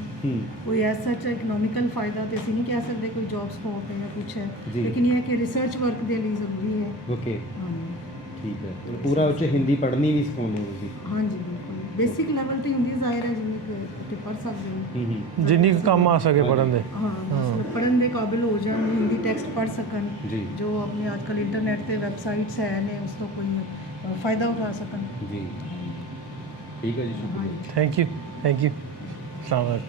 ਕੋਈ ਐਸ ਸੱਚ ਇਕਨੋਮਿਕਲ ਫਾਇਦਾ ਤੇ ਅਸੀਂ ਨਹੀਂ ਕਹਿ ਸਕਦੇ, ਕੋਈ ਜੌਬ ਸਕੋਪ ਹੈ ਜਾਂ ਕੁਛ ਹੈ, ਲੇਕਿਨ ਇਹ ਹੈ ਕਿ ਰਿਸਰਚ ਵਰਕ ਦੇ ਲਈ ਜ਼ਰੂਰੀ ਹੈ। ਓਕੇ, ਠੀਕ ਹੈ। ਪੂਰਾ ਉਹ 'ਚ ਹਿੰਦੀ ਪੜ੍ਹਨੀ ਵੀ ਸਿਖਾਉਂਦੇ ਹੋ ਤੁਸੀਂ? ਹਾਂਜੀ, ਬਿਲਕੁਲ। ਬੇਸਿਕ ਲੈਵਲ ਤੇ ਹੁੰਦੀ ਜ਼ਾਹਿਰ ਹੈ, ਜਿੰਨੀ ਕਿ ਪੜ੍ਹ ਸਕਦੇ ਹੋ, ਜਿੰਨੀ ਕੰਮ ਆ ਸਕੇ ਪੜ੍ਹਨ ਦੇ। ਹਾਂ, ਪੜ੍ਹਨ ਦੇ ਕਾਬਿਲ ਹੋ ਜਾਣ, ਹਿੰਦੀ ਟੈਕਸਟ ਪੜ੍ਹ ਸਕਣ, ਜੋ ਆਪਣੇ ਅੱਜ ਕੱਲ੍ਹ ਇੰਟਰਨੈਟ ਤੇ ਵੈਬਸਾਈਟਸ ਹੈ ਨੇ ਉਸ ਤੋਂ ਕੋਈ ਫਾਇਦਾ ਉਠਾ ਸਕਣ। ਜੀ, ਠੀਕ ਹੈ ਜੀ, ਸ਼ੁਕਰੀਆ। Thank you. ਸਲਾਮ।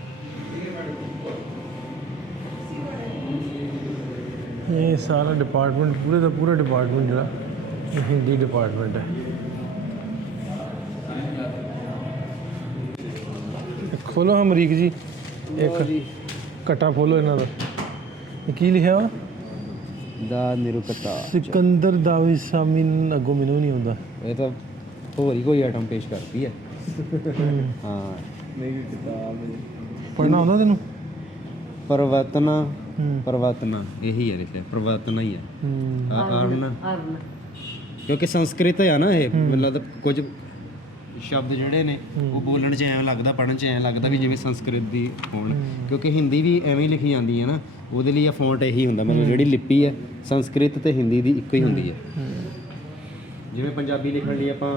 ਇਹ ਸਾਰਾ ਡਿਪਾਰਟਮੈਂਟ, ਪੂਰੇ ਦਾ ਪੂਰਾ ਡਿਪਾਰਟਮੈਂਟ ਜਿਹੜਾ ਇਹ ਹਿੰਦੀ ਡਿਪਾਰਟਮੈਂਟ ਹੈ। ਖੋਲੋ ਅਮਰੀਕ ਜੀ ਇੱਕ ਕੱਟਾ ਖੋਲੋ ਇਹਨਾਂ ਦਾ। ਇਹ ਕੀ ਲਿਖਿਆ ਵਾ? ਦਾ ਨਿਰੂਪਤਾ ਸਿਕੰਦਰ ਦਾਵੀ ਸਾਮੀ, ਅੱਗੋਂ ਮੈਨੂੰ ਨਹੀਂ ਆਉਂਦਾ। ਇਹ ਤਾਂ ਹੋਰ ਹੀ ਕੋਈ ਆਈਟਮ ਪੇਸ਼ ਕਰਤੀ ਹੈ। ਹਾਂ ਨਹੀਂ ਕਿਤਾਬ ਪੜ੍ਹਨਾ ਆਉਂਦਾ ਤੈਨੂੰ? ਪਰਵਤਨਾ ਪਰਵਤਨਾ ਇਹੀ ਹੈ ਲਿਖਿਆ, ਪਰਵਤਨਾ ਹੀ ਹੈ। ਅਰਨ ਕਿਉਂਕਿ ਸੰਸਕ੍ਰਿਤ ਆ ਨਾ ਇਹ, ਮਤਲਬ ਕੁਝ ਸ਼ਬਦ ਜਿਹੜੇ ਨੇ ਉਹ ਬੋਲਣ 'ਚ ਐਂ ਲੱਗਦਾ, ਪੜ੍ਹਨ 'ਚ ਐਂ ਲੱਗਦਾ ਵੀ ਜਿਵੇਂ ਸੰਸਕ੍ਰਿਤ ਦੀ ਹੋਣ, ਕਿਉਂਕਿ ਹਿੰਦੀ ਵੀ ਐਵੇਂ ਹੀ ਲਿਖੀ ਜਾਂਦੀ ਹੈ ਨਾ, ਉਹਦੇ ਲਈ ਇਹ ਫੌਂਟ ਇਹੀ ਹੁੰਦਾ, ਮਤਲਬ ਜਿਹੜੀ ਲਿਪੀ ਹੈ ਸੰਸਕ੍ਰਿਤ ਤੇ ਹਿੰਦੀ ਦੀ ਇੱਕੋ ਹੀ ਹੁੰਦੀ ਹੈ। ਜਿਵੇਂ ਪੰਜਾਬੀ ਲਿਖਣ ਲਈ ਆਪਾਂ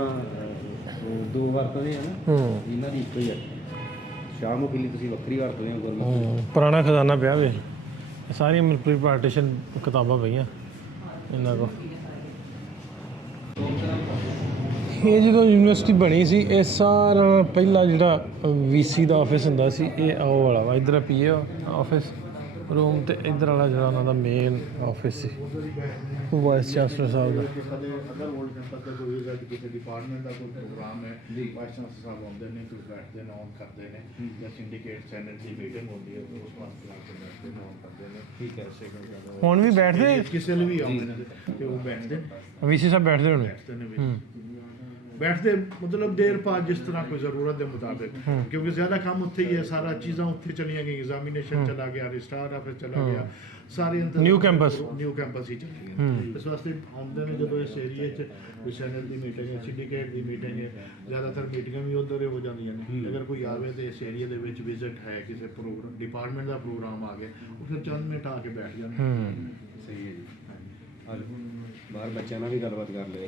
ਦੋ ਵਰਤਦੇ ਆ ਨਾ, ਇਹਨਾਂ ਦੀ ਇੱਕੋ ਹੀ ਹੈ। ਸ਼ਾਹਮੁਖੀ ਲਈ ਤੁਸੀਂ ਵੱਖਰੀ ਵਰਤਦੇ ਹੋ, ਗੁਰਮੁਖੀ। ਪੁਰਾਣਾ ਖਜ਼ਾਨਾ ਪਿਆ ਵੇ, ਸਾਰੀਆਂ ਮਿਲਟਰੀ ਪਾਰਟੀਸ਼ਨ ਕਿਤਾਬਾਂ ਪਈਆਂ ਇਹਨਾਂ ਕੋਲ। ਇਹ ਜਦੋਂ ਯੂਨੀਵਰਸਿਟੀ ਬਣੀ ਸੀ, ਇਹ ਸਾਰਾ ਪਹਿਲਾ ਜਿਹੜਾ VC ਦਾ ਆਫਿਸ ਹੁੰਦਾ ਸੀ, ਇਹ ਉਹ ਵਾਲਾ ਵਾ। ਇੱਧਰ PA ਆਫਿਸ ਰੂਮ, ਤੇ ਇੱਧਰ ਵਾਲਾ ਜਿਹੜਾ ਉਹਨਾਂ ਦਾ ਮੇਨ ਆਫਿਸ ਸੀ, ਵਾਈਸ ਚਾਂਸਲਰ ਸਾਹਿਬ ਦਾ। ਅਗਰ ਵਰਲਡ ਕੈਂਪਸ ਦਾ ਕੋਈ ਕਿਸੇ ਡਿਪਾਰਟਮੈਂਟ ਦਾ ਕੋਈ ਪ੍ਰੋਗਰਾਮ ਹੈ, ਵਾਈਸ ਚਾਂਸਲਰ ਸਾਹਿਬ ਆਉਂਦੇ ਨੇ, ਕੋਈ ਬੈਠਦੇ ਨੇ, ਔਨ ਕਰਦੇ ਨੇ, ਜਾਂ ਸਿੰਡੀਕੇਟ ਸੈਨੇਟ ਦੀ ਮੀਟਿੰਗ ਹੁੰਦੀ ਹੈ, ਉਸ ਵਾਸਤੇ ਆ ਕੇ ਬੈਠਦੇ ਨੇ, ਔਨ ਕਰਦੇ ਨੇ। ਠੀਕ ਹੈ, ਹੁਣ ਵੀ ਬੈਠਦੇ ਕਿਸੇ ਲਈ ਵੀ ਆਉਂਦੇ ਨੇ ਤੇ ਉਹ ਬੈਠਦੇ ਨੇ, VC ਸਾਹਿਬ ਬੈਠਦੇ ਹੋਣੇ। ਬੈਠਦੇ ਮਤਲਬ ਦੇਰ ਬਾਅਦ ਜਿਸ ਤਰ੍ਹਾਂ ਕੋਈ ਜ਼ਰੂਰਤ ਦੇ ਮੁਤਾबिक, ਕਿਉਂਕਿ ਜ਼ਿਆਦਾ ਕੰਮ ਉੱਥੇ ਹੀ ਹੈ, ਸਾਰਾ ਚੀਜ਼ਾਂ ਉੱਥੇ ਚਲੀਆਂ ਗਈਆਂ, ਐਗਜ਼ਾਮੀਨੇਸ਼ਨ ਚਲਾ ਗਿਆ, ਰਜਿਸਟਰਾਰ ਆਫਿਸ ਚਲਾ ਗਿਆ, ਸਾਰੇ ਨਿਊ ਕੈਂਪਸ ਹੀ ਚਲੇ ਗਏ। ਇਸ ਵਾਸਤੇ ਆਉਂਦੇ ਨੇ ਜਦੋਂ ਇਸ ਏਰੀਏ 'ਚ ਕੋਈ ਸੈਨੇਟ ਦੀ ਮੀਟਿੰਗ ਹੈ, ਸਿੰਡੀਕੇਟ ਦੀ ਮੀਟਿੰਗ ਹੈ, ਜ਼ਿਆਦਾਤਰ ਮੀਟਿੰਗਾਂ ਵੀ ਉੱਧਰ ਹੋ ਜਾਂਦੀਆਂ ਨੇ। ਅਗਰ ਕੋਈ ਆਵੇ ਤੇ ਇਸ ਏਰੀਏ ਦੇ ਵਿੱਚ ਵਿਜ਼ਿਟ ਹੈ, ਕਿਸੇ ਪ੍ਰੋਗਰਾਮ ਡਿਪਾਰਟਮੈਂਟ ਦਾ ਪ੍ਰੋਗਰਾਮ ਆ ਗਿਆ, ਉਹ ਫਿਰ ਚੰਦ ਮਿੰਟ ਆ ਕੇ ਬੈਠ ਜਾਂਦੇ। ਸਹੀ ਹੈ ਜੀ। ਬਾਹਰ ਬੱਚਿਆਂ ਨਾਲ ਵੀ ਗੱਲਬਾਤ ਕਰ ਲਏ।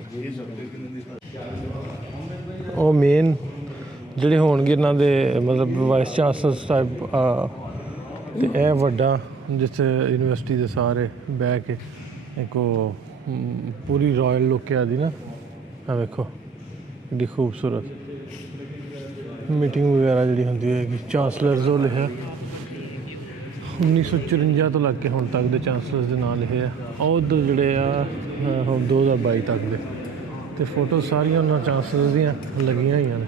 ਉਹ ਮੇਨ ਜਿਹੜੇ ਹੋਣਗੇ ਇਹਨਾਂ ਦੇ ਮਤਲਬ ਵਾਈਸ ਚਾਂਸਲਰ ਟਾਈਪ, ਤੇ ਇਹ ਵੱਡਾ ਜਿੱਥੇ ਯੂਨੀਵਰਸਿਟੀ ਦੇ ਸਾਰੇ ਬਹਿ ਕੇ ਇੱਕ ਉਹ ਪੂਰੀ ਰਾਇਲ ਲੁੱਕ ਆ ਦੀ ਨਾ, ਆ ਵੇਖੋ ਕਿੰਨੀ ਖੂਬਸੂਰਤ ਮੀਟਿੰਗ ਵਗੈਰਾ ਜਿਹੜੀ ਹੁੰਦੀ ਹੈਗੀ। ਚਾਂਸਲਰਸ ਉਹ ਲਿਖਿਆ 1954 ਤੋਂ ਲੱਗ ਕੇ ਹੁਣ ਤੱਕ ਦੇ ਚਾਂਸਲਰਸ ਦੇ ਨਾਂ ਲਿਖੇ ਆ। ਉਹ ਉੱਧਰ ਜਿਹੜੇ ਆ ਹੁਣ 2022 ਤੱਕ ਦੇ, ਤੇ ਫੋਟੋ ਸਾਰੀਆਂ ਉਹਨਾਂ ਚਾਂਸਲਰਸ ਦੀਆਂ ਲੱਗੀਆਂ ਹੋਈਆਂ ਨੇ।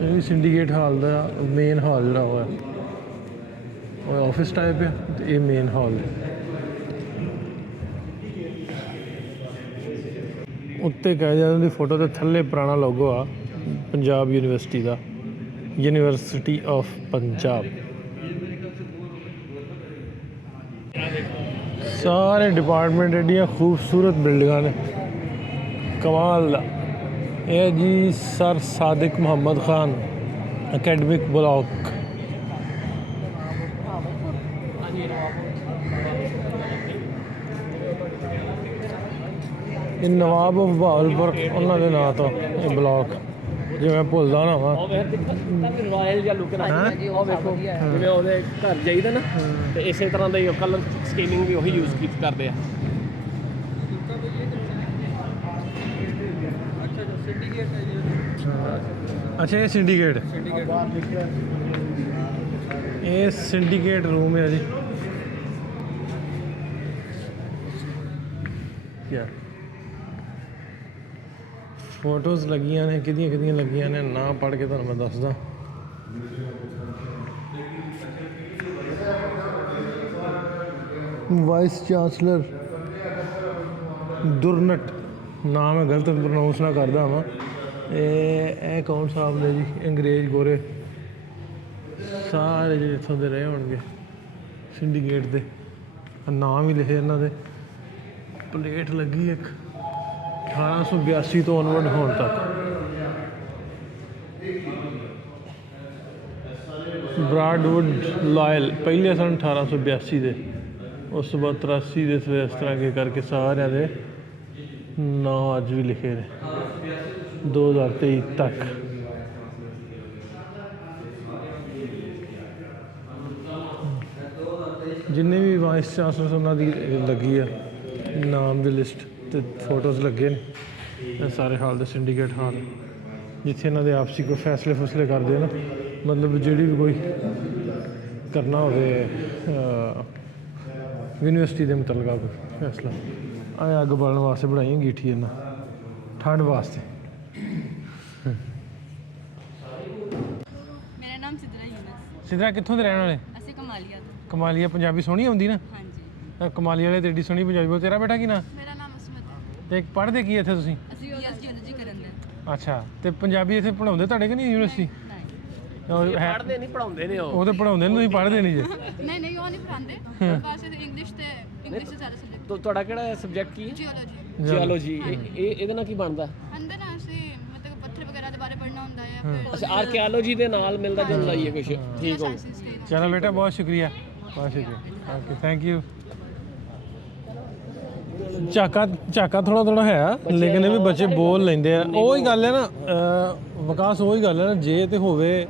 ਇਹ ਵੀ ਸਿੰਡੀਕੇਟ ਹਾਲ ਦਾ ਮੇਨ ਹਾਲ ਜਿਹੜਾ ਹੋਇਆ, ਉਹ ਆਫਿਸ ਟਾਈਪ ਹੈ, ਤੇ ਇਹ ਮੇਨ ਹਾਲ ਹੈ। ਉੱਤੇ ਕਹਿ ਜਾਂਦੇ ਦੀ ਫੋਟੋ ਦੇ ਥੱਲੇ ਪੁਰਾਣਾ ਲੋਗੋ ਆ Punjab university the, university of Punjab. ਸਾਰੇ ਡਿਪਾਰਟਮੈਂਟ ਐਡੀਆਂ ਖੂਬਸੂਰਤ ਬਿਲਡਿੰਗਾਂ ਨੇ, ਕਮਾਲ ਦਾ। ਇਹ ਜੀ sir Sadiq Muhammad Khan academic block. ਇਹ ਨਵਾਬ ਆਫ ਬਹਾਵਲਪੁਰ ਉਹਨਾਂ ਦੇ ਨਾਂ ਤੋਂ ਇਹ ਬਲਾਕ, ਜੇ ਮੈਂ ਭੁੱਲਦਾ ਨਾ ਵਾ। ਰਾਇਲ ਜਾਂ ਲੁੱਕ ਰੱਖਦੀ ਉਹ ਵੇਖੋ, ਜਿਵੇਂ ਉਹਦੇ ਘਰ ਜਾਈਦਾ ਨਾ, ਤੇ ਇਸੇ ਤਰ੍ਹਾਂ ਦਾ ਹੀ ਕਲਰ ਸਕੀਮਿੰਗ ਵੀ ਉਹੀ ਯੂਜ਼ ਕਰਦੇ ਆ। ਅੱਛਾ, ਇਹ ਸਿੰਡੀਕੇਟ ਇਹ ਸਿੰਡੀਕੇਟ ਰੂਮ ਹੈ ਜੀ। ਯਾਰ ਫੋਟੋਜ਼ ਲੱਗੀਆਂ ਨੇ, ਕਿਹਦੀਆਂ ਲੱਗੀਆਂ ਨੇ, ਨਾਂ ਪੜ੍ਹ ਕੇ ਤੁਹਾਨੂੰ ਮੈਂ ਦੱਸਦਾ। ਵਾਈਸ ਚਾਂਸਲਰ ਦੁਰਨਟ ਨਾਮ ਹੈ, ਗਲਤ ਪ੍ਰੋਨਾਊਂਸ ਨਾ ਕਰਦਾ ਹਾਂ। ਇਹ ਕੌਣ ਸਾਹਿਬ ਨੇ ਜੀ, ਅੰਗਰੇਜ਼ ਗੋਰੇ ਸਾਰੇ ਜਿਹੜੇ ਇੱਥੋਂ ਦੇ ਰਹੇ ਹੋਣਗੇ ਸਿੰਡੀਕੇਟ ਦੇ, ਨਾਮ ਵੀ ਲਿਖੇ ਇਹਨਾਂ ਦੇ। ਪਲੇਟ ਲੱਗੀ ਇੱਕ 1882 ਤੋਂ ਔਨਵਰਡ ਹੋਣ ਤੱਕ। ਬਰਾਡਵੁੱਡ ਲਾਇਲ ਪਹਿਲੇ ਸਨ 1882 ਦੇ, ਉਸ ਤੋਂ ਬਾਅਦ 83 ਦੇ, ਫਿਰ ਇਸ ਤਰ੍ਹਾਂ ਕੇ ਕਰਕੇ ਸਾਰਿਆਂ ਦੇ ਨਾਂ ਅੱਜ ਵੀ ਲਿਖੇ ਨੇ 2023 ਤੱਕ। ਜਿੰਨੇ ਵੀ ਵਾਈਸ ਚਾਂਸਲਰ ਉਹਨਾਂ ਦੀ ਲੱਗੀ ਆ ਨਾਮ ਦੀ ਲਿਸਟ ਤੇ ਫੋਟੋਜ਼ ਲੱਗੇ ਨੇ। ਇਹ ਸਾਰੇ ਹਾਲ ਦੇ ਸਿੰਡੀਕੇਟ ਹਾਲ, ਜਿੱਥੇ ਇਹਨਾਂ ਦੇ ਆਪਸੀ ਕੋਈ ਫੈਸਲੇ ਕਰਦੇ ਨਾ, ਮਤਲਬ ਜਿਹੜੀ ਵੀ ਕੋਈ ਕਰਨਾ ਹੋਵੇ ਯੂਨੀਵਰਸਿਟੀ ਦੇ ਮੁਤਲਕਾ ਕੋਈ ਫੈਸਲਾ, ਆ ਅੱਗ ਬਾਲਣ ਵਾਸਤੇ ਬਣਾਈ ਅੰਗੀਠੀ ਇਹਨਾਂ, ਠੰਡ ਵਾਸਤੇ। ਮੇਰਾ ਨਾਮ ਸਿਦਰਾ ਯੂਨਸ। ਸਿੱਧਾ ਕਿੱਥੋਂ ਦੇ ਰਹਿਣ ਵਾਲੇ? ਅਸੀਂ ਕਮਾਲੀਆ ਤੋਂ। ਕਮਾਲੀਆ ਪੰਜਾਬੀ ਸੋਹਣੀ ਆਉਂਦੀ ਨਾ? ਹਾਂਜੀ। ਕਮਾਲੀ ਵਾਲੇ ਤੇ ਏਡੀ ਸੋਹਣੀ ਪੰਜਾਬੀ ਬੋਲ। ਤੇਰਾ ਬੇਟਾ ਕੀ ਨਾ? ਮੇਰਾ ਨਾਮ ਅਸਮਤ ਹੈ। ਤੇ ਪੜ੍ਹਦੇ ਕੀ ਇੱਥੇ ਤੁਸੀਂ? ਅਸੀਂ ਬੀਐਸ ਜੀਓਲੋਜੀ ਕਰਨ ਦੇ। ਅੱਛਾ, ਤੇ ਪੰਜਾਬੀ ਇੱਥੇ ਪੜ੍ਹਾਉਂਦੇ ਤੁਹਾਡੇ ਕਿ ਨਹੀਂ ਯੂਨੀਵਰਸਿਟੀ? ਨਹੀਂ ਪੜ੍ਹਦੇ ਨਹੀਂ ਪੜਾਉਂਦੇ ਨੇ ਉਹ ਤਾਂ ਪੜ੍ਹਾਉਂਦੇ ਨੇ, ਤੁਸੀਂ ਪੜ੍ਹਦੇ ਨਹੀਂ ਜੇ। ਨਹੀਂ ਉਹ ਨਹੀਂ ਪੜਾਉਂਦੇ, ਬਸ ਇੰਗਲਿਸ਼ ਤੇ ਜ਼ਿਆਦਾ ਸਬਜੈਕਟ। ਤੁਹਾਡਾ ਕਿਹੜਾ ਸਬਜੈਕਟ ਕੀ ਹੈ? ਜੀਓਲੋਜੀ। ਜੀਓਲੋਜੀ। ਇਹਦੇ ਨਾਲ ਕੀ ਬਣਦਾ? ਅੰਦਰ ਨਾ ਅਸੀਂ ਮਤਲਬ ਪੱਥਰ ਵਗੈਰਾ ਦੇ ਬਾਰੇ ਪੜ੍ਹਨਾ ਹੁੰਦਾ ਹੈ, ਫਿਰ ਅੱਛਾ, ਆਰਕੀਓਲੋਜੀ ਦੇ ਨਾਲ ਮਿਲਦਾ ਜੁਲਦਾ ਹੀ ਹੈ ਕੁਝ। ਠੀਕ ਹੋ। ਚਲੋ ਬੇਟਾ, ਬਹੁਤ ਸ਼ੁਕਰੀਆ, ਬਹੁਤ ਸ਼ੁਕਰੀਆ। Okay, thank you. ਝਾਕਾ ਥੋੜਾ ਥੋੜਾ ਹੈ, ਲੇਕਿਨ ਇਹ ਵੀ ਬੱਚੇ ਬੋਲ ਲੈਂਦੇ ਆ। ਉਹੀ ਗੱਲ ਹੈ ਨਾ ਵਿਕਾਸ, ਉਹੀ ਗੱਲ ਹੈ ਨਾ, ਜੇ ਤੇ ਹੋਵੇ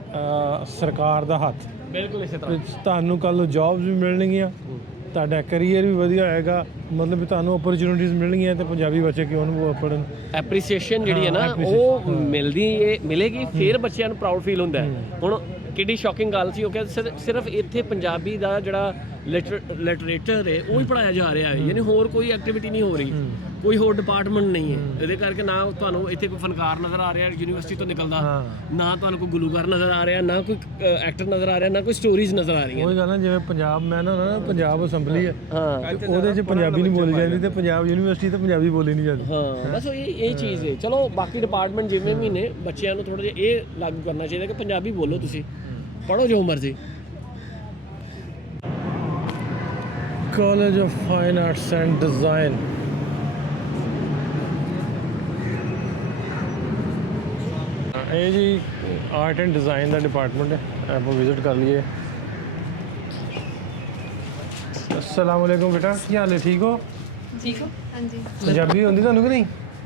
ਸਰਕਾਰ ਦਾ ਹੱਥ, ਬਿਲਕੁਲ ਇਸੇ ਤਰ੍ਹਾਂ ਤੁਹਾਨੂੰ ਕੱਲ੍ਹ ਨੂੰ ਜੌਬਸ ਵੀ ਮਿਲਣਗੀਆਂ, ਤੁਹਾਡਾ ਕਰੀਅਰ ਵੀ ਵਧੀਆ ਹੋਏਗਾ, ਮਤਲਬ ਤੁਹਾਨੂੰ ਓਪਰਚੁਨਿਟੀਜ਼ ਮਿਲਣਗੀਆਂ, ਤੇ ਪੰਜਾਬੀ ਬੱਚੇ ਕਿਉਂ ਨਾ ਪੜ੍ਹਨ। ਐਪਰੀਸੀਏਸ਼ਨ ਜਿਹੜੀ ਹੈ ਨਾ ਉਹ ਮਿਲੇਗੀ, ਫਿਰ ਬੱਚਿਆਂ ਨੂੰ ਪ੍ਰਾਊਡ ਫੀਲ ਹੁੰਦਾ ਹੈ। ਹੁਣ ਕਿੱਡੀ ਸ਼ੌਕਿੰਗ ਗੱਲ ਸੀ, ਉਹ ਕਹਿੰਦੇ ਸਿਰਫ ਇੱਥੇ ਪੰਜਾਬੀ ਦਾ ਜਿਹੜਾ ਲਿਟਰੇਚਰ ਹੈ ਉਹ ਹੀ ਪੜਾਇਆ ਜਾ ਰਿਹਾ ਹੈ, ਯਾਨੀ ਹੋਰ ਕੋਈ ਐਕਟੀਵਿਟੀ ਨਹੀਂ ਹੋ ਰਹੀ, ਕੋਈ ਹੋਰ ਡਿਪਾਰਟਮੈਂਟ ਨਹੀਂ ਹੈ। ਇਹਦੇ ਕਰਕੇ ਨਾ ਤੁਹਾਨੂੰ ਇੱਥੇ ਕੋਈ ਫਨਕਾਰ ਨਜ਼ਰ ਆ ਰਿਹਾ ਯੂਨੀਵਰਸਿਟੀ ਤੋਂ ਨਿਕਲਦਾ, ਨਾ ਤੁਹਾਨੂੰ ਕੋਈ ਗੁਲੂਕਾਰ ਨਜ਼ਰ ਆ ਰਿਹਾ, ਨਾ ਕੋਈ ਐਕਟਰ ਨਜ਼ਰ ਆ ਰਿਹਾ, ਨਾ ਕੋਈ ਸਟੋਰੀਜ਼ ਨਜ਼ਰ ਆ ਰਹੀਆਂ। ਉਹੀ ਗੱਲ ਨਾ, ਜਿਵੇਂ ਪੰਜਾਬ ਮੈਂ ਨਾ ਪੰਜਾਬ ਅਸੈਂਬਲੀ ਹੈ, ਉਹਦੇ 'ਚ ਪੰਜਾਬੀ ਨਹੀਂ ਬੋਲੀ ਜਾਂਦੀ, ਤੇ ਪੰਜਾਬ ਯੂਨੀਵਰਸਿਟੀ ਤੇ ਪੰਜਾਬੀ ਬੋਲੀ ਨਹੀਂ ਜਾਂਦੀ। ਹਾਂ, ਬਸ ਇਹ ਚੀਜ਼ ਹੈ। ਚਲੋ ਬਾਕੀ ਡਿਪਾਰਟਮੈਂਟ ਜਿਵੇਂ ਵੀ ਨੇ, ਬੱਚਿਆਂ ਨੂੰ ਥੋੜਾ ਜਿਹਾ ਇਹ ਲਾਗੂ ਕਰਨਾ ਚਾਹੀਦਾ ਕਿ ਪੰਜਾਬੀ ਬੋਲੋ, ਤੁਸੀਂ ਪੜ੍ਹੋ ਜੋ ਮਰਜ਼ੀ। College of fine arts and design. ਇਹ ਜੀ art and design the department ਹੈ, ਆਪਾਂ ਵਿਜ਼ਿਟ ਕਰ ਲਈਏ। अस्सलाम वालेकुम बेटा, ਕੀ ਹਾਲ ਹੈ? ਠੀਕ ਹੋ? ਠੀਕ ਹੋ? ਹਾਂਜੀ। ਪੰਜਾਬੀ ਆਉਂਦੀ ਤੁਹਾਨੂੰ ਕਿ ਨਹੀਂ?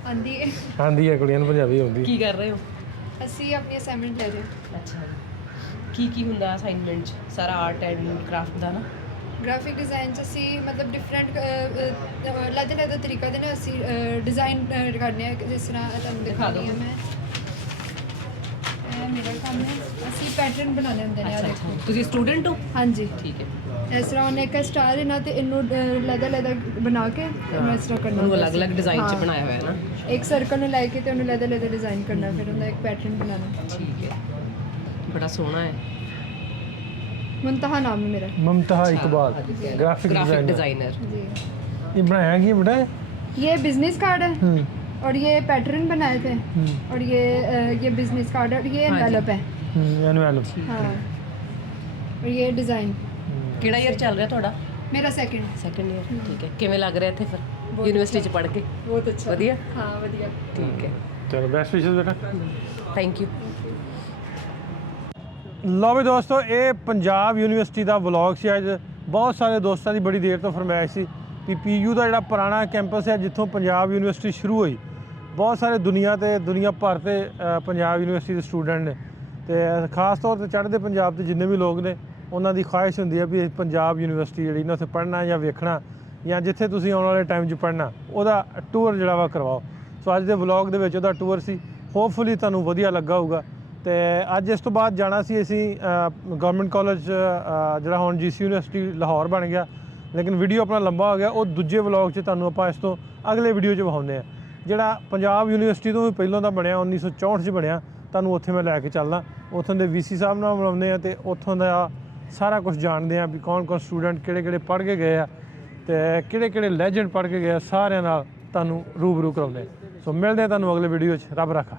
ਆਂਦੀ ਹੈ। ਆਉਂਦੀ ਹੈ, ਕੁੜੀਆਂ ਨੂੰ ਪੰਜਾਬੀ ਆਉਂਦੀ। ਕੀ ਕਰ ਰਹੇ ਹੋ? ਅਸੀਂ ਆਪਣੀ ਅਸਾਈਨਮੈਂਟ ਲੈ ਰਹੇ ਅੱਛਾ, ਕੀ ਹੁੰਦਾ ਅਸਾਈਨਮੈਂਟ 'ਚ? ਸਾਰਾ ਆਰਟ ਐਂਡ ਕਰਾਫਟ ਦਾ ਨਾ? ਗ੍ਰਾਫਿਕ ਡਿਜ਼ਾਈਨ 'ਚ ਅਸੀਂ ਮਤਲਬ ਡਿਫਰੈਂਟ ਅਲੱਗ-ਅਲੱਗ ਤਰੀਕਾ ਦੇ ਨਾਲ ਅਸੀਂ ਡਿਜ਼ਾਈਨ ਕਰਨੇ ਆ, ਜਿਸ ਤਰ੍ਹਾਂ ਤੁਹਾਨੂੰ ਦਿਖਾਉਂਦੀ ਹਾਂ ਮੈਂ। ਇਹ ਮੇਰਾ ਕੰਮ ਹੈ, ਅਸੀਂ ਪੈਟਰਨ ਬਣਾਉਣੇ ਹੁੰਦੇ ਨੇ। ਆ ਦੇਖੋ, ਤੁਸੀਂ ਸਟੂਡੈਂਟ ਹੋ? ਹਾਂਜੀ, ਠੀਕ ਹੈ। ਇਸ ਤਰ੍ਹਾਂ ਉਹਨੇ ਇੱਕ ਸਟਾਰ ਇਹਨਾਂ ਤੇ ਇਹਨੂੰ ਲੈਦਰ ਬਣਾ ਕੇ ਇਹਨੂੰ ਇਸ ਤਰ੍ਹਾਂ ਕਰਨਾ। ਉਹਨੂੰ ਅਲੱਗ-ਅਲੱਗ ਡਿਜ਼ਾਈਨ 'ਚ ਬਣਾਇਆ ਹੋਇਆ ਹੈ ਨਾ? ਇੱਕ ਸਰਕਲ ਨੂੰ ਲੈ ਕੇ ਤੇ ਉਹਨੂੰ ਲੈਦਰ ਡਿਜ਼ਾਈਨ ਕਰਨਾ, ਫਿਰ ਉਹਦਾ ਇੱਕ ਪੈਟਰਨ ਬਣਾਉਣਾ। ਠੀਕ ਹੈ, ਬੜਾ ਸੋਹਣਾ ਹੈ। ਮੁੰਤਹਾ ਨਾਮ ਹੈ ਮੇਰਾ। Mamta Iqbal, graphic graphic designer. Designer. जी, ये बनाया कि बेटा? ये बिजनेस कार्ड है और ये पैटर्न बनाए थे और ये बिजनेस कार्ड है और ये एनवेलप है। एनवेलप। हाँ, और ये डिज़ाइन। ਕਿਹੜਾ ਈਅਰ ਚੱਲ ਰਿਹਾ ਤੁਹਾਡਾ? मेरा सेकंड। Second year. ਠੀਕ ਹੈ, ਕਿਵੇਂ ਲੱਗ ਰਿਹਾ ਇੱਥੇ ਫਿਰ ਯੂਨੀਵਰਸਿਟੀ 'ਚ ਪੜ੍ਹ ਕੇ? बहुत अच्छा। ਵਧੀਆ? हाँ, बढ़िया। ਠੀਕ ਹੈ, चलो बेस्ट विशेस बेटा। Thank you. ਲਓ ਵੀ ਦੋਸਤੋ, ਇਹ ਪੰਜਾਬ ਯੂਨੀਵਰਸਿਟੀ ਦਾ ਵਲੌਗ ਸੀ ਅੱਜ। ਬਹੁਤ ਸਾਰੇ ਦੋਸਤਾਂ ਦੀ ਬੜੀ ਦੇਰ ਤੋਂ ਫਰਮਾਇਸ਼ ਸੀ ਕਿ ਪੀਯੂ ਦਾ ਜਿਹੜਾ ਪੁਰਾਣਾ ਕੈਂਪਸ ਹੈ, ਜਿੱਥੋਂ ਪੰਜਾਬ ਯੂਨੀਵਰਸਿਟੀ ਸ਼ੁਰੂ ਹੋਈ, ਬਹੁਤ ਸਾਰੇ ਦੁਨੀਆ ਭਰ ਤੇ ਪੰਜਾਬ ਯੂਨੀਵਰਸਿਟੀ ਦੇ ਸਟੂਡੈਂਟ ਨੇ, ਤੇ ਖਾਸ ਤੌਰ ਤੇ ਚੜ੍ਹਦੇ ਪੰਜਾਬ ਦੇ ਜਿੰਨੇ ਵੀ ਲੋਕ ਨੇ, ਉਹਨਾਂ ਦੀ ਖੁਆਇਸ਼ ਹੁੰਦੀ ਹੈ ਵੀ ਪੰਜਾਬ ਯੂਨੀਵਰਸਿਟੀ ਜਿਹੜੀ ਨਾ ਉੱਥੇ ਪੜ੍ਹਨਾ ਜਾਂ ਵੇਖਣਾ, ਜਾਂ ਜਿੱਥੇ ਤੁਸੀਂ ਆਉਣ ਵਾਲੇ ਟਾਈਮ 'ਚ ਪੜ੍ਹਨਾ, ਉਹਦਾ ਟੂਰ ਜਿਹੜਾ ਵਾ ਕਰਵਾਓ। ਸੋ ਅੱਜ ਦੇ ਵਲੌਗ ਦੇ ਵਿੱਚ ਉਹਦਾ ਟੂਰ ਸੀ। ਹੋਪਫੁਲੀ ਤੁਹਾਨੂੰ ਵਧੀਆ ਲੱਗਾ ਹੋਊਗਾ। ਤੇ ਅੱਜ ਇਸ ਤੋਂ ਬਾਅਦ ਜਾਣਾ ਸੀ ਅਸੀਂ ਗਵਰਨਮੈਂਟ ਕਾਲਜ, ਜਿਹੜਾ ਹੁਣ GC ਯੂਨੀਵਰਸਿਟੀ ਲਾਹੌਰ ਬਣ ਗਿਆ, ਲੇਕਿਨ ਵੀਡੀਓ ਆਪਣਾ ਲੰਬਾ ਹੋ ਗਿਆ। ਉਹ ਦੂਜੇ ਵਲੌਗ 'ਚ ਤੁਹਾਨੂੰ ਆਪਾਂ ਇਸ ਤੋਂ ਅਗਲੇ ਵੀਡੀਓ 'ਚ ਵਿਖਾਉਂਦੇ ਹਾਂ, ਜਿਹੜਾ ਪੰਜਾਬ ਯੂਨੀਵਰਸਿਟੀ ਤੋਂ ਵੀ ਪਹਿਲਾਂ ਦਾ ਬਣਿਆ, 1964 'ਚ ਬਣਿਆ। ਤੁਹਾਨੂੰ ਉੱਥੇ ਮੈਂ ਲੈ ਕੇ ਚੱਲਦਾ, ਉੱਥੋਂ ਦੇ VC ਸਾਹਿਬ ਨਾਲ ਮਿਲਾਉਂਦੇ ਹਾਂ, ਅਤੇ ਉੱਥੋਂ ਦਾ ਸਾਰਾ ਕੁਝ ਜਾਣਦੇ ਹਾਂ ਵੀ ਕੌਣ ਸਟੂਡੈਂਟ ਕਿਹੜੇ ਪੜ੍ਹ ਕੇ ਗਏ ਆ, ਅਤੇ ਕਿਹੜੇ ਲੈਜੈਂਡ ਪੜ੍ਹ ਕੇ ਗਏ ਆ, ਸਾਰਿਆਂ ਨਾਲ ਤੁਹਾਨੂੰ ਰੂਬਰੂ ਕਰਾਉਂਦੇ। ਸੋ ਮਿਲਦੇ ਹਾਂ ਤੁਹਾਨੂੰ ਅਗਲੇ ਵੀਡੀਓ 'ਚ। ਰੱਬ ਰਾਖਾ।